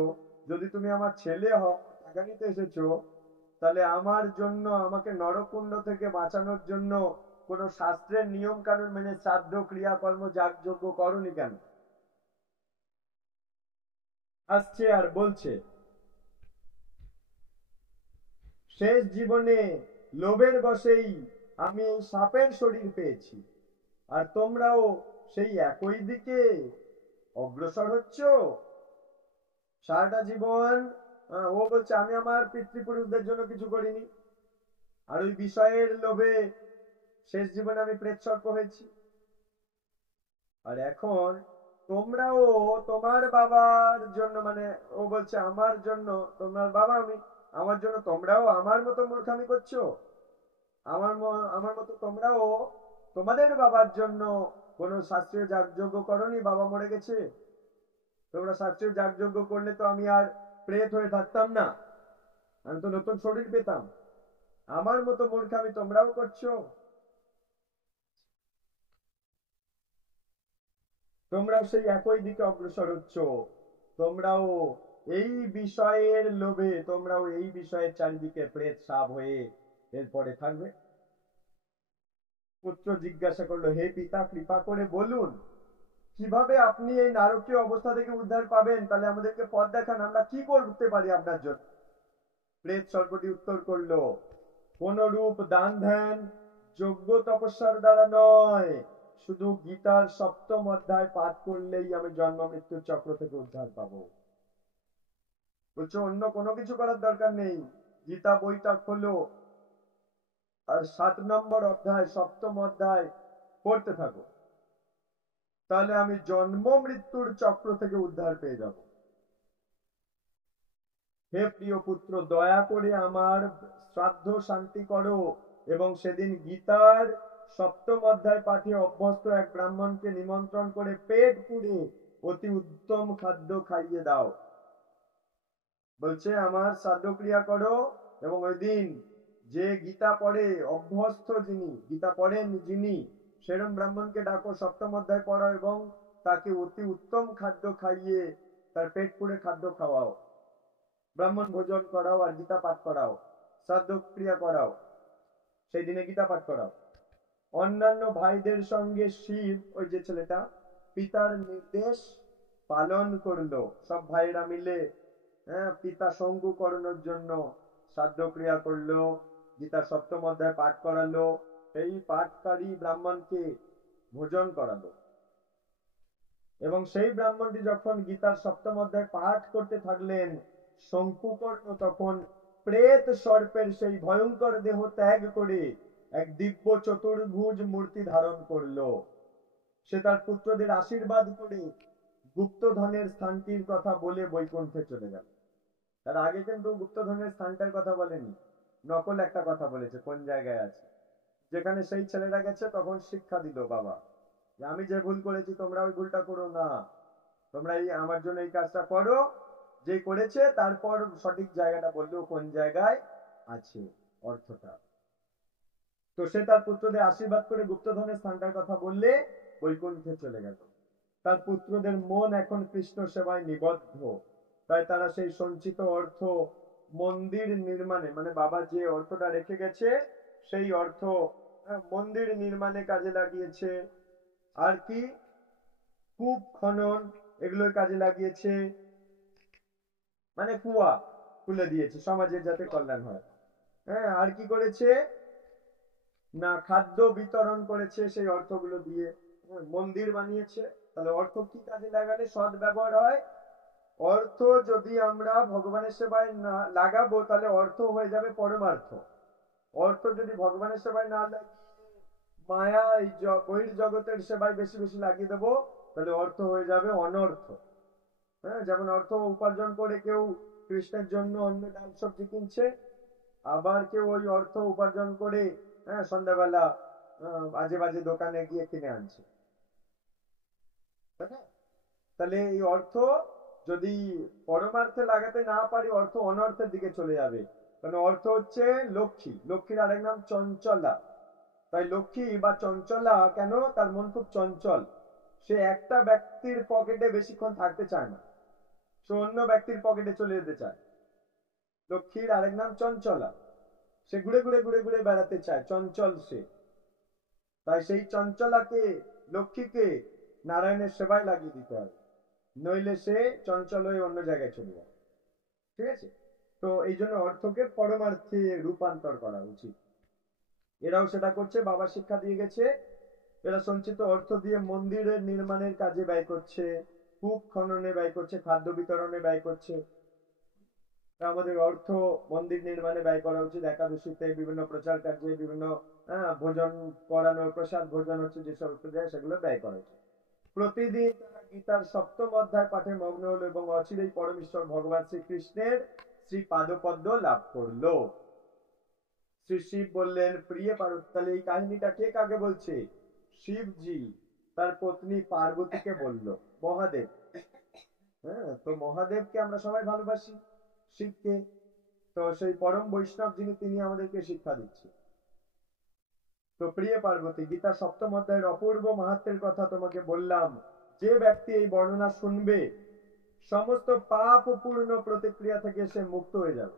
যদি তুমি আমার ছেলে হও, টাকা নিতে এসেছো, তাহলে আমার জন্য, আমাকে নরকুণ্ড থেকে বাঁচানোর জন্য কোনো শাস্ত্রের নিয়ম কানুন মেনে শ্রাদ্ধ ক্রিয়াকর্ম যাগযজ্ঞ করনি কেন? আসছে আর বলছে, শেষ জীবনে লোভের বশেই আমি এই সাপের শরীর পেয়েছি, আর তোমরাও সেই একই দিকে অগ্রসর হচ্ছ। সারাটা জীবন ও বলছে আমি আমার পিতৃপুরুষদের জন্য কিছু করিনি, আর ওই বিষয়ের লোভে শেষ জীবনে আমি প্রেত সর্প হয়েছি। আর এখন তোমরাও তোমার বাবার জন্য, মানে ও বলছে আমার জন্য, তোমার বাবা আমি, আমার জন্য তোমরাও আমার মতো মূর্খামি করছো। আমার মতো তোমরাও তোমাদের বাবার জন্য কোনো শাস্ত্রীয় যাগযজ্ঞ করনি। বাবা মরে গেছে, তোমরা শাস্ত্রীয় যাগযজ্ঞ করলে তো আমি আর প্রেত হয়ে থাকতাম না, আমি তো নতুন শরীর পেতাম। আমার মতো মূর্খামি তোমরাও করছো। তোমরাও সেই একই দিকে অগ্রসর হচ্ছ। তোমরাও এই বিষয়ের লোভে, তোমরাও এই বিষয়ের চারিদিকে প্রেত সাপ হয়ে এরপরে থাকবে। পুত্র জিজ্ঞাসা করলো, হে পিতা, কৃপা করে বলুন কিভাবে আপনি এই নারকীয় অবস্থা থেকে উদ্ধার পাবেন, তাহলে আমাদেরকে পথ দেখান, আমরা কি করতে পারি আপনার জন্য। প্রেত সর্পটি উত্তর করলো, কোন রূপ দান ধ্যান যোগ্য তপস্যার দ্বারা নয়, শুধু গীতার সপ্তম অধ্যায় পাঠ করলেই আমি জন্ম মৃত্যুর চক্র থেকে উদ্ধার পাবো। বলছো অন্য কোনো কিছু করার দরকার নেই, গীতা বইটা খোলো আর 7 নম্বর অধ্যায়, সপ্তম অধ্যায় পড়তে থাকো, তাহলে আমি জন্ম মৃত্যুর চক্র থেকে উদ্ধার পেয়ে যাব। হে প্রিয় পুত্র, দয়া করে আমার শ্রাদ্ধ শান্তি করো এবং সেদিন গীতার সপ্তম অধ্যায় পাঠে অভ্যস্ত এক ব্রাহ্মণকে নিমন্ত্রণ করে পেট পুড়ে অতি উত্তম খাদ্য খাইয়ে দাও। বলছে আমার শ্রাদ্ধ ক্রিয়া করো, এবং ওই দিন যে গীতা পড়ে অভ্যস্ত, যিনি গীতা পড়েন যিনি, সেরম ব্রাহ্মণকে ডাকো, সপ্তম অধ্যায় পড়ো এবং তাকে অতি উত্তম খাদ্য খাইয়ে তার পেট পুড়ে খাদ্য খাওয়াও, ব্রাহ্মণ ভোজন করাও আর গীতা পাঠ করাও, শ্রাদ্ধ ক্রিয়া করাও, সেই দিনে গীতা পাঠ করাও। অন্যান্য ভাইদের সঙ্গে শিব, ওই যে ছেলেটা, পিতার নির্দেশ পালন করলো। সব ভাইরা মিলে পিতা শঙ্কু করানোর জন্য শ্রাদ্ধ ক্রিয়া করলো, গীতার সপ্তম অধ্যায় পাঠ করালো, সেই পাঠকারী ব্রাহ্মণকে ভোজন করালো। এবং সেই ব্রাহ্মণটি যখন গীতার সপ্তম অধ্যায় পাঠ করতে থাকলেন, শঙ্কুকর্ণ তখন প্রেত সর্পের সেই ভয়ঙ্কর দেহ ত্যাগ করে এক দিব্য চতুর্ভুজ মূর্তি ধারণ করলো। সে তার পুত্রদের আশীর্বাদ করে গুপ্তধনের স্থানটির কথা বলে বৈকুণ্ঠে চলে গেল। তার আগে কিন্তু গুপ্তধনের স্থানটার কথা বলেনি, নকল একটা কথা বলেছে কোন জায়গায় আছে। যেখানে সেই ছেলেরা গেছে তখন শিক্ষা দিল বাবা, যে আমি যে ভুল করেছি তোমরা ওই ভুলটা করো না, তোমরা এই আমার জন্য এই কাজটা করো। যে করেছে তারপর সঠিক জায়গাটা বললো কোন জায়গায় আছে অর্থটা। তো সে তার পুত্রদের আশীর্বাদ করে গুপ্তধনের স্থানটার কথা বললে বৈকুণ্ঠে চলে গেল। তার পুত্রদের মন এখন কৃষ্ণ সেবায় নিবদ্ধ, তাই তারা সেই সঞ্চিত অর্থ মন্দির নির্মাণে, মানে বাবা যে অর্থটা রেখে গেছে সেই অর্থ মন্দির নির্মাণে কাজে লাগিয়েছে। আর কি, কূপ খনন, এগুলোর কাজে লাগিয়েছে, মানে কুয়া খুলে দিয়েছে সমাজের যাতে কল্যাণ হয়। হ্যাঁ, আর কি করেছে না, খাদ্য বিতরণ করেছে সেই অর্থগুলো দিয়ে, মন্দির বানিয়েছে, তাহলে অর্থ কি কাজে লাগালে সৎ ব্যবহার হয়? অর্থ যদি আমরা ভগবানের সেবায় না লাগাবো তাহলে অর্থ হয়ে যাবে পরমার্থ। অর্থ যদি ভগবানের সেবায় না লাগিয়ে মায়া এই বহির্জগতের সেবায় বেশি বেশি লাগিয়ে দেবো তাহলে অর্থ হয়ে যাবে অনর্থ। হ্যাঁ, যেমন অর্থ উপার্জন করে কেউ কৃষ্ণের জন্য অন্য ডাল সবজি কিনছে, আবার কেউ ওই অর্থ উপার্জন করে হ্যাঁ সন্ধ্যাবেলা বাজে বাজে দোকানে গিয়ে কিনে আনছে। তাই না? তাহলে এই অর্থ যদি পরমার্থে লাগাতে না পারি অর্থ অনর্থের দিকে চলে যাবে। কারণ অর্থ হচ্ছে লক্ষ্মী, লক্ষ্মীর আরেক নাম চঞ্চলা। তাই লক্ষ্মী বা চঞ্চলা কেন? তার মন খুব চঞ্চল, সে একটা ব্যক্তির পকেটে বেশিক্ষণ থাকতে চায় না, সে অন্য ব্যক্তির পকেটে চলে যেতে চায়। লক্ষ্মীর আরেক নাম চঞ্চলা, সে ঘুরে ঘুরে ঘুরে ঘুরে বেড়াতে চায়, চঞ্চল সে। তাই সেই চঞ্চলাকে, লক্ষ্মীকে নারায়ণের সেবায় লাগিয়ে দিতে হবে, নইলে সে চঞ্চল হয়ে অন্য জায়গায় চলে যাবে। ঠিক আছে? তো এই জন্য অর্থকে পরমার্থে রূপান্তর করা উচিত। এরাও সেটা করছে, বাবা শিক্ষা দিয়ে গেছে। এরা সঞ্চিত অর্থ দিয়ে মন্দিরের নির্মাণের কাজে ব্যয় করছে, কূপ খননে ব্যয় করছে, খাদ্য বিতরণে ব্যয় করছে। আমাদের অর্থ মন্দির নির্মাণে ব্যয় করা উচিত, একাদশীতে বিভিন্ন প্রচার কার্যে, বিভিন্ন ভোজন করানোর, প্রসাদ ভোজন হচ্ছে যেসব দেয় সেগুলো ব্যয় করা উচিত। প্রতিদিন তারা গীতার সপ্তম অধ্যায় পাঠে মগ্ন হলো এবং অচিরেই পরমেশ্বর ভগবান শ্রীকৃষ্ণের শ্রী পাদপদ্ম লাভ করলো। শ্রী শিব বললেন, প্রিয় পার্বতী। তাহলে এই কাহিনীটা কে কাকে বলছে? শিবজি তার পত্নী পার্বতীকে বলল, মহাদেব। হ্যাঁ, তো মহাদেবকে আমরা সবাই ভালোবাসি, শিবকে। তো সেই পরম বৈষ্ণব যিনি, তিনি আমাদেরকে শিক্ষা দিচ্ছে। তো প্রিয় পার্বতী, গীতার সপ্তম অধ্যায়ের অপূর্ব মাহাত্ম্যের কথা তোমাকে বললাম। যে ব্যক্তি এই বর্ণনা শুনবে সমস্ত পাপ পূর্ণ প্রতিক্রিয়া থেকে সে মুক্ত হয়ে যাবে।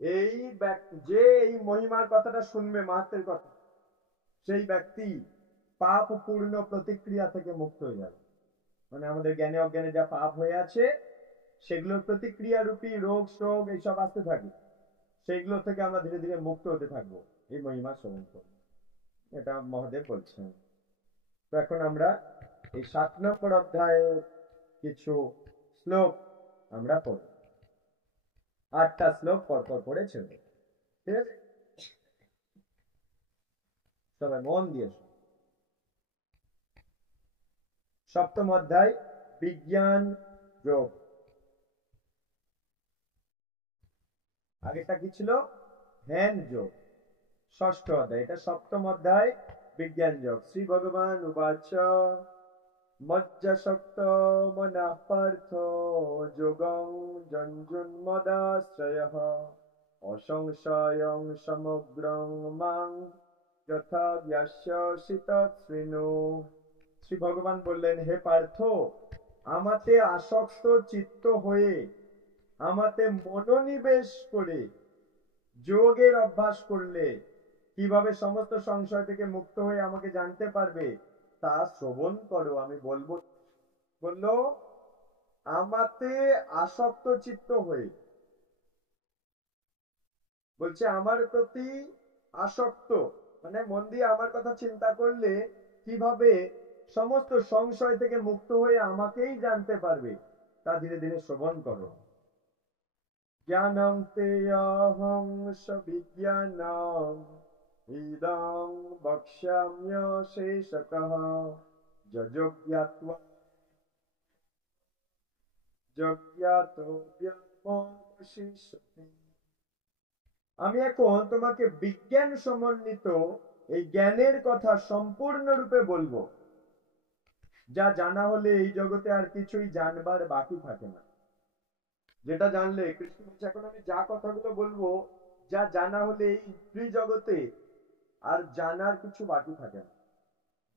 এই ব্যক্তি যে এই মহিমার কথাটা শুনবে, মাহাত্ম্যের কথা, সেই ব্যক্তি পাপ পূর্ণ প্রতিক্রিয়া থেকে মুক্ত হয়ে যাবে। মানে আমাদের জ্ঞানে অজ্ঞানে যা পাপ হয়ে আছে সেগুলোর প্রতিক্রিয়া রূপী রোগ শোক এইসব আসতে থাকে, সেইগুলো থেকে আমরা ধীরে ধীরে মুক্ত হতে থাকবো এই মহিমা শ্রবণ করে। এটা মহাদেব বলছেন। তো এখন আমরা এই 7 নম্বর অধ্যায়ের কিছু শ্লোক আমরা পড়ব। 8টা শ্লোক পরপর পড়ে ছেড়ে, ঠিক আছে? সবাই মন দিয়ে শুনুন। সপ্তম অধ্যায় বিজ্ঞান যোগ। আগেটা কি ছিল? ধ্যান যোগ। ষষ্ঠ অধ্যায়, এটা সপ্তম অধ্যায় বিজ্ঞান যোগ। শ্রী ভগবান উবাচ মজ্জাশক্ত মনঃ পার্থ যোগং জঞ্জুন্মদাশ্রয়ঃ অসংশয়ং সমগ্রং মাং যথা জ্ঞাস্যসি তৎশৃণু। শ্রী ভগবান বললেন, হে পার্থ, আমাতে আসক্ত চিত্ত হয়ে, আমাতে মনোনিবেশ করে যোগের অভ্যাস করলে কিভাবে সমস্ত সংশয় থেকে মুক্ত হয়ে আমাকে জানতে পারবে তা শ্রবণ করো, আমি বলবো। বলল, আমাতে আসক্ত চিত্ত হয়ে, বলছে আমার প্রতি আসক্ত, মানে মন দিয়ে আমার কথা চিন্তা করলে কিভাবে সমস্ত সংশয় থেকে মুক্ত হয়ে আমাকেই জানতে পারবে তা ধীরে ধীরে শ্রবণ করো। জ্ঞানং তেয়হং সবিজ্ঞানং ইদং বক্ষ্যাম্যশেষতঃ যজ্ঞাত্মা যজ্ঞাতো ব্যপশিষ্যতি। আমি এখন তোমাকে বিজ্ঞান সমন্বিত এই জ্ঞানের কথা সম্পূর্ণরূপে বলবো, যা জানা হলে এই জগতে আর কিছুই জানবার বাকি থাকে না। যেটা জানলে, কৃষ্ণ বলছে এখন আমি যা কথাগুলো বলবো, যা জানা হলে এই ত্রিজগতে আর জানার কিছু বাকি থাকে না।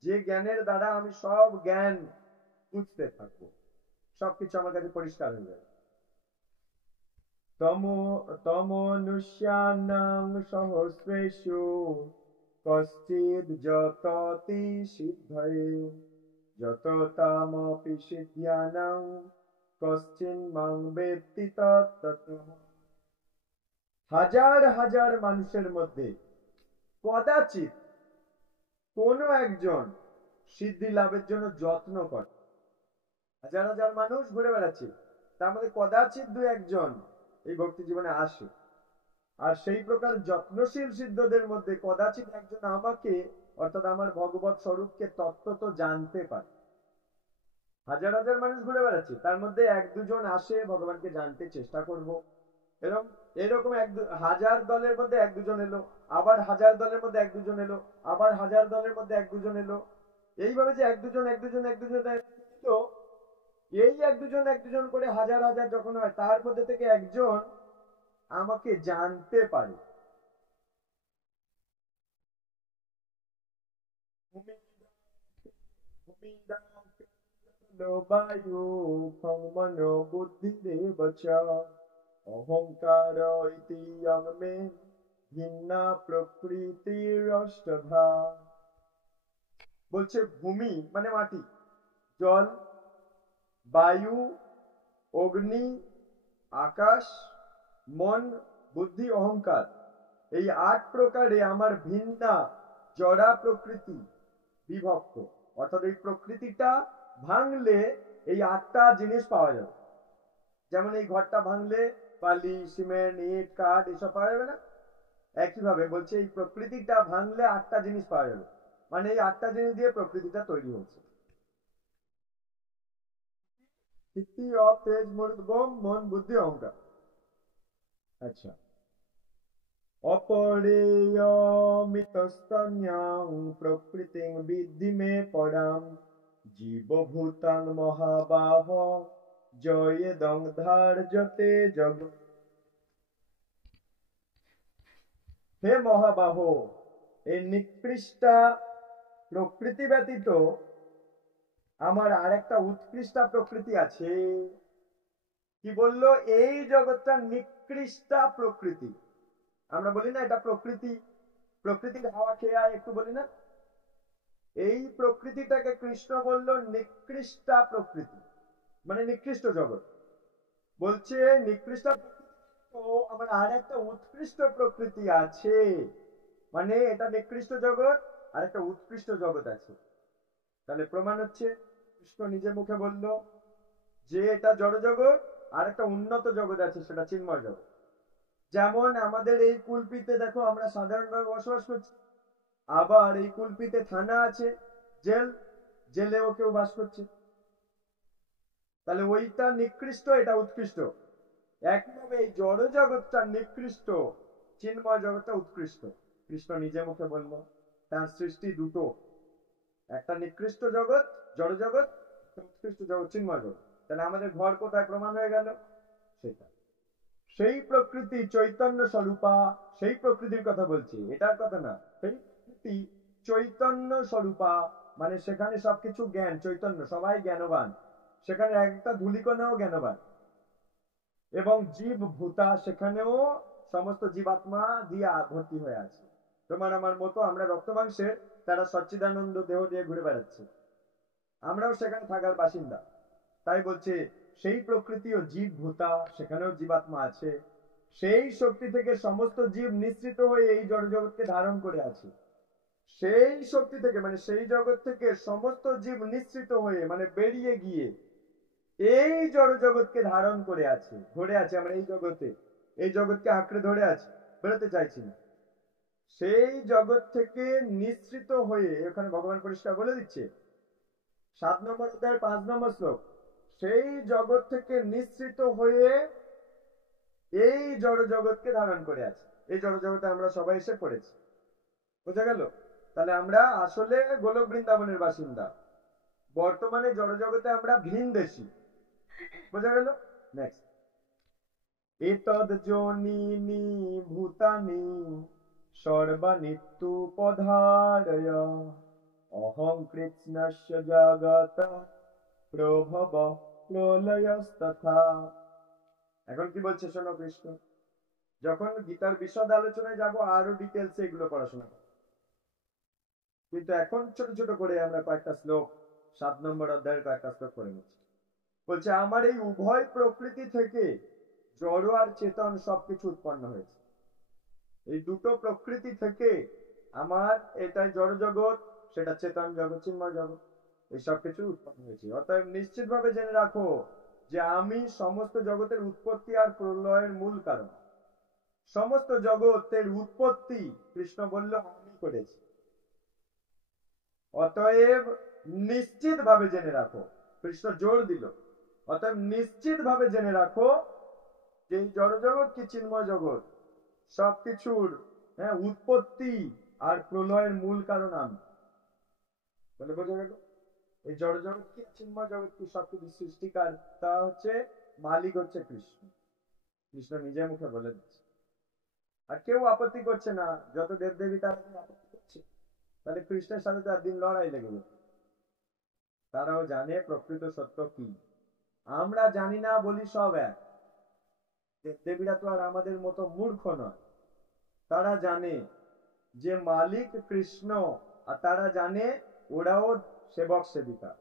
যে জ্ঞানের দ্বারা আমি সব জ্ঞান বুঝতে থাকবো, সবকিছু আমার কাছে পরিষ্কার হয়ে যাবে। তমনুষ্যানাং সহস্রেষু কশ্চিৎ যততি সিদ্ধয়ে যত তামপি সিদ্ধ্যানাং কশ্চিন মাং বেত্তি তত্ত্বতঃ। হাজার হাজার মানুষের মধ্যে কদাচিৎ কোনো একজন সিদ্ধি লাভের জন্য যত্ন করে। হাজার হাজার মানুষ ঘুরে বেড়াচ্ছে, তার মধ্যে কদাচিৎ দু একজন এই ভক্তি জীবনে আসে। আর সেই প্রকার যত্নশীল সিদ্ধদের মধ্যে কদাচিৎ একজন আমাকে, অর্থাৎ আমার ভগবত স্বরূপকে তত্ত্ব তো জানতে পারে। হাজার হাজার মানুষ ঘুরে বেড়াচ্ছে, তার মধ্যে এক দুজন আসে, ভগবানকে জানতে চেষ্টা করব। এরকম এরকম হাজার দলের মধ্যে এক দুজন এলো, আবার হাজার দলের মধ্যে এক দুজন এলো, আবার হাজার দলের মধ্যে এক দুজন এলো। এইভাবে যে এক দুজন এক দুজন এক দুজন এলো, এই এক দুজন করে হাজার হাজার যখন হয়, তার মধ্যে থেকে একজন আমাকে জানতে পারে। বায়ু মনো বুদ্ধি অহংকার ইতি মে ভিন্না প্রকৃতির অষ্টধা। বলছে ভূমি মানে মাটি, জল, বায়ু, অগ্নি, আকাশ, মন, বুদ্ধি, অহংকার, এই ৮ প্রকারে আমার ভিন্না জড়া প্রকৃতি বিভক্ত। অর্থাৎ এই প্রকৃতিটা ভাঙলে এই ৮টা জিনিস পাওয়া যাবে। যেমন এই ঘরটা ভাঙলে বালি, সিমেন্ট, ইট, কাঠ এসব পাওয়া যাবে না? একইভাবে বলছে এই প্রকৃতিটা ভাঙলে ৮টা জিনিস পাওয়া যাবে। মানে এই ৮টা জিনিস দিয়ে প্রকৃতিটা তৈরি হচ্ছে। তিথি, অপ, তেজ, মন, বুদ্ধি, অহংকার। আচ্ছা, অপরেয়মিতস্তন্যাং প্রকৃতিং বিদ্ধি মে পরাম জীবভূতাং মহাবাহ জয়েদং ধার্যতে জগ। হে মহাবাহ, এই নিকৃষ্টা প্রকৃতি ব্যতীত আমার আর একটা উৎকৃষ্টা প্রকৃতি আছে। কি বললো? এই জগৎটা নিকৃষ্টা প্রকৃতি। আমরা বলি না এটা প্রকৃতি, প্রকৃতির হাওয়া খেয়ে আয়, একটু বলি না? এই প্রকৃতিটাকে কৃষ্ণ বলল নিকৃষ্টা প্রকৃতি, মানে নিকৃষ্ট জগৎ। বলছে নিকৃষ্ট আমার আর একটা উৎকৃষ্ট প্রকৃতি আছে, মানে এটা নিকৃষ্ট জগৎ আর একটা উৎকৃষ্ট জগৎ আছে। তাহলে প্রমাণ হচ্ছে কৃষ্ণ নিজের মুখে বলল যে এটা জড় জগৎ, আর একটা উন্নত জগৎ আছে, সেটা চিন্ময় জগৎ। যেমন আমাদের এই কুলপিতে দেখো আমরা সাধারণভাবে বসবাস করছি, আবার এই কুলপিতে থানা আছে, জেল, জেলেও কেউ বাস করছে। তাহলে ওইটা নিকৃষ্ট, এটা উৎকৃষ্ট। একইভাবে এই জড় জগৎটা নিকৃষ্ট, চিন্ময় জগৎটা উৎকৃষ্ট। কৃষ্ণ নিজে মুখে বলল তার সৃষ্টি দুটো, একটা নিকৃষ্ট জগৎ জড় জগৎ, উৎকৃষ্ট জগৎ চিন্ময় জগৎ। তাহলে আমাদের ঘর কোথায় প্রমাণ হয়ে গেল? সেটা সেই প্রকৃতি চৈতন্য স্বরূপা, সেই প্রকৃতির কথা বলছি, এটার কথা না। সেই প্রকৃতি চৈতন্য স্বরূপা, মানে সেখানে সবকিছু জ্ঞান, চৈতন্য, সবাই জ্ঞানবান, সেখানে একটা ধূলিকণাও জ্ঞানবান। এবং জীব ভূতা, সেখানেও সমস্ত জীবাত্মা দিয়ে ভর্তি হয়ে আছে। তোমার আমার মতো আমরা রক্ত মাংসের, তারা সচ্চিদানন্দ দেহ দিয়ে ঘুরে বেড়াচ্ছে, আমরাও সেখানে থাকার বাসিন্দা। তাই বলছে সেই প্রকৃতি ও জীব ভূতা, সেখানেও জীবাত্মা আছে। সেই শক্তি থেকে সমস্ত জীব নিঃসৃত হয়ে এই জড় জগৎকে ধারণ করে আছে। সেই শক্তি থেকে, মানে সেই জগৎ থেকে সমস্ত জীব নিঃসৃত হয়ে, মানে বেরিয়ে গিয়ে এই জড় জগৎকে ধারণ করে আছে, ধরে আছে। আমরা এই জগতে, এই জগৎকে আঁকড়ে ধরে আছি, বেরোতে চাইছি না। সেই জগৎ থেকে নিঃসৃত হয়ে, ওখানে ভগবান পরিষ্কার বলে দিচ্ছে 7 নম্বর অধ্যায়ের 5 নম্বর শ্লোক, সেই জগৎ থেকে নিঃসৃত হয়ে এই জড় জগৎকে ধারণ করে আছে। এই জড় জগতে আমরা সবাই এসে পড়েছি, বোঝা গেল? তাহলে আমরা আসলে গোলক বৃন্দাবনের বাসিন্দা, বর্তমানে জড় জগতে আমরা ভিনদেশী, বোঝা গেল? নেক্সট, এতদ যোনিনি ভূতানি সর্বনিত্যুপধারয় অহং কৃষ্ণস্য জগত প্রভব প্রলয়স্তথা। এখন কি বলছে শোনো কৃষ্ণ, যখন গীতার বিশদ আলোচনায় যাব আরো ডিটেলসে এগুলো পড়াশোনা করব, কিন্তু এখন ছোট ছোট করে আমরা কয়েকটা শ্লোক, 7 নম্বর অধ্যায়ের কয়েকটা শ্লোক করে নিচ্ছি। বলছে আমার এই উভয় প্রকৃতি থেকে জড় আর চেতন সবকিছু উৎপন্ন হয়েছে। এই দুটো প্রকৃতি থেকে আমার, এটাই জড় জগৎ, সেটা চেতন জগৎ, চিন্ময় জগৎ। এইসব কিছু উৎপন্ন হয়েছে। অতএব নিশ্চিত ভাবে জেনে রাখো যে আমি সমস্ত জগতের উৎপত্তি আর প্রলয়ের মূল কারণ। সমস্ত জগতের উৎপত্তি কৃষ্ণ বলল আমি করেছি। অতএব নিশ্চিত ভাবে জেনে রাখো, কৃষ্ণ জোর দিল, অতএব নিশ্চিত ভাবে জেনে রাখো যে এই জড়জগৎ কি চিন্ময় জগৎ, সবকিছুর উৎপত্তি আর প্রলয়ের মূল কারণ আমি। বলে বোঝা গেল? এই জড়জগৎ কি চিন্ময় জগৎ কি সবকিছু সৃষ্টিকার তা হচ্ছে মালিক হচ্ছে কৃষ্ণ। কৃষ্ণ নিজে মুখে বলে দিচ্ছে, আর কেউ আপত্তি করছে না। যত দেবদেবী তারা আপত্তি করছে, তাহলে কৃষ্ণের সাথে তো একদিন লড়াই লেগে যেত। তারাও জানে প্রকৃত সত্য কি, আমরা জানি না বলি সব এক। দেবদেবীরা তো আর আমাদের মতো মূর্খ নয়, তারা জানে যে মালিক কৃষ্ণ, আর তারা জানে ওরাও সেবক সেবিকা।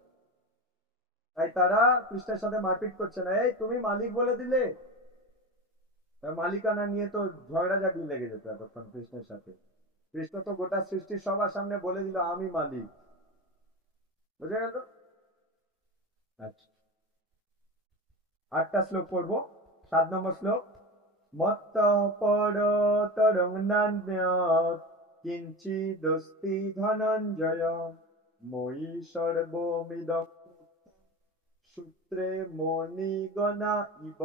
তাই তারা কৃষ্ণের সাথে মারপিট করছে না, এই তুমি মালিক বলে দিলে। মালিকানা নিয়ে তো ঝগড়াঝাটি লেগে যেত এতক্ষণ কৃষ্ণের সাথে। কৃষ্ণ তো গোটা সৃষ্টির সবার সামনে বলে দিল আমি মালিক। বুঝা গেল? আচ্ছা, 8টা শ্লোক পড়বো। 7 নম্বর শ্লোক। মত্ত পরতরং নান্যৎ কিঞ্চিদস্তি ধনঞ্জয় মই সর্বমিদং সূত্রে মণিগণা ইব।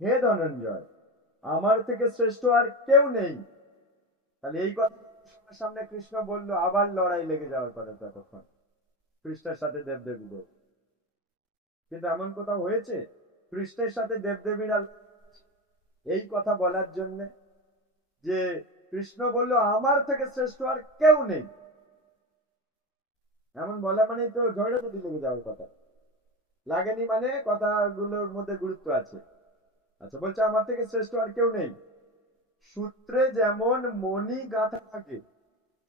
হে ধনঞ্জয়, আমার থেকে শ্রেষ্ঠ আর কেউ নেই। তাহলে এই কথা সামনে কৃষ্ণ বললো, আবার লড়াই লেগে যাওয়ার কথা ততক্ষণ কৃষ্ণের সাথে দেবদেবীদের। কিন্তু এমন কোথাও হয়েছে কৃষ্ণের সাথে দেবদেবীরা এই কথা বলার জন্য যে কৃষ্ণ বলল আমার থেকে শ্রেষ্ঠ আর কেউ নেই? এমন বলা মানেই তো ঝগড়াঝাটি লেগে যাওয়ার কথা। লাগেনি মানে কথাগুলোর মধ্যে গুরুত্ব আছে। আচ্ছা, বলছে আমার থেকে শ্রেষ্ঠ আর কেউ নেই। সূত্রে যেমন মণি গাঁথা থাকে,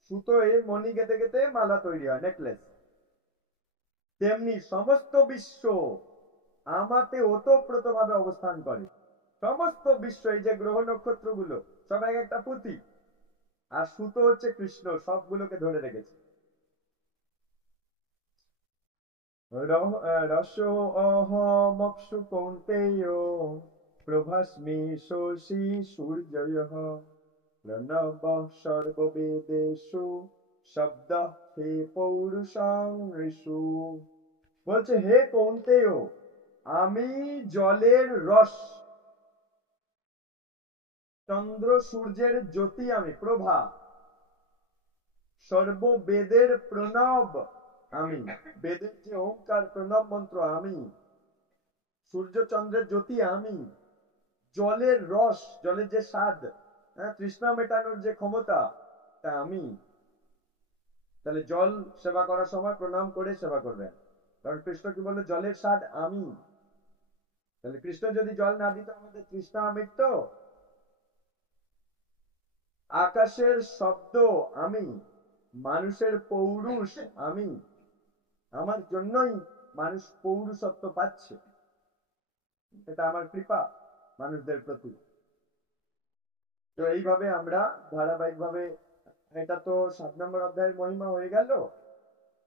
সুতোয় মণি গেঁথে গেঁথে মালা তৈরি হয়, নেকলেস, তেমনি সমস্ত বিশ্ব আমাতে ওতপ্রোত ভাবে অবস্থান করে। সমস্ত বিশ্ব, এই যে গ্রহ নক্ষত্র গুলো সব এক একটা পুঁতি, আর সুতো হচ্ছে কৃষ্ণ, সবগুলোকে ধরে রেখেছে। রসো অহমপ্সু কৌন্তেয় প্রভাস্মি শোষী সূর্যয়ঃ প্রণব সর্ববেদেষু শব্দ হে পৌরুষং ঋষু। বলছে হে কৌন্তেয়, আমি জলের রস, চন্দ্র সূর্যের জ্যোতি, আমি প্রভা, সর্ববেদের প্রণব আমি, বেদের যে ওঙ্কার প্রণব মন্ত্র আমি, সূর্য চন্দ্রের জ্যোতি আমি, জলের রস, জলের যে স্বাদ, তৃষ্ণা মেটানোর যে ক্ষমতা তা আমি। তাহলে জল সেবা করার সময় প্রণাম করে সেবা করবেন, কারণ কৃষ্ণ কি বলে জলের স্বাদ আমি। তাহলে কৃষ্ণ যদি জল না দিত আমাদের তৃষ্ণা মিটত। আকাশের শব্দ আমি, মানুষের পৌরুষ আমি, আমার জন্যই মানুষ পৌরুষত্ব পাচ্ছে। এটা আমার কৃপা মানুষদের প্রতি। তো এইভাবে আমরা ধারাবাহিকভাবে, এটা তো 7 নম্বর অধ্যায়ের মহিমা হয়ে গেল।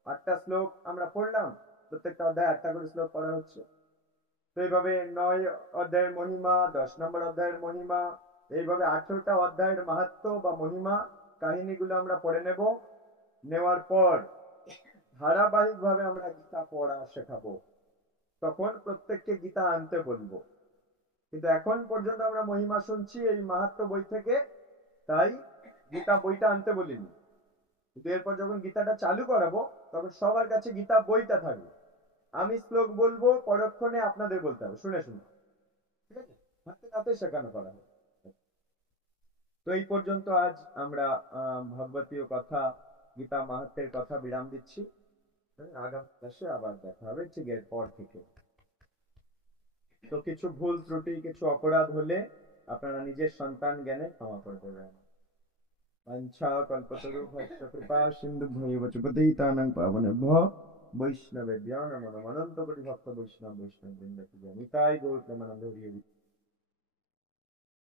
8টা শ্লোক আমরা পড়লাম, প্রত্যেকটা অধ্যায় 8টা করে শ্লোক পড়া হচ্ছে। তো এইভাবে 9 অধ্যায়ের মহিমা, 10 নম্বর অধ্যায়ের মহিমা, এইভাবে 18টা অধ্যায়ের মাহাত্ম্য বা মহিমা কাহিনীগুলো আমরা পড়ে নেব। নেওয়ার পর ধারাবাহিকভাবে আমরা গীতা পড়া শেখাবো। তখন প্রত্যেককে গীতা আনতে বলবো। কিন্তু এখন পর্যন্ত আমরা মহিমা শুনছি এই মাহাত্ম্য বই থেকে, তাই গীতা বইটা আনতে বলিনি। কিন্তু এরপর যখন গীতাটা চালু করাবো তখন সবার কাছে গীতা বইটা থাকবে। আমি শ্লোক বলবো, পরক্ষণে আপনাদের বলতে হবে শুনে শুনে, ঠিক আছে? হাতে হাতে শেখানো করা হবে। তো এই পর্যন্ত আজ আমরা ভগবতীয় কথা, গীতা মাহাত্ম্যের কথা বিরাম দিচ্ছি। আগামী ক্লাসে আবার দেখা হবে ঠিক এরপর থেকে। তো কিছু ভুল ত্রুটি, কিছু অপরাধ হলে আপনারা নিজের সন্তান জ্ঞানে ক্ষমা করে দেবেন। বাঞ্ছা কল্পতরুভ্যশ্চ কৃপা সিন্ধুভ্যৈব চ পতিতানাং পাবনেভ্যো বৈষ্ণবেভ্যো নমো নমঃ। অনন্ত কোটি ভক্ত বৈষ্ণব বৈষ্ণববৃন্দ কি জয়। নিতাই গৌর প্রেমানন্দ হরি হরি।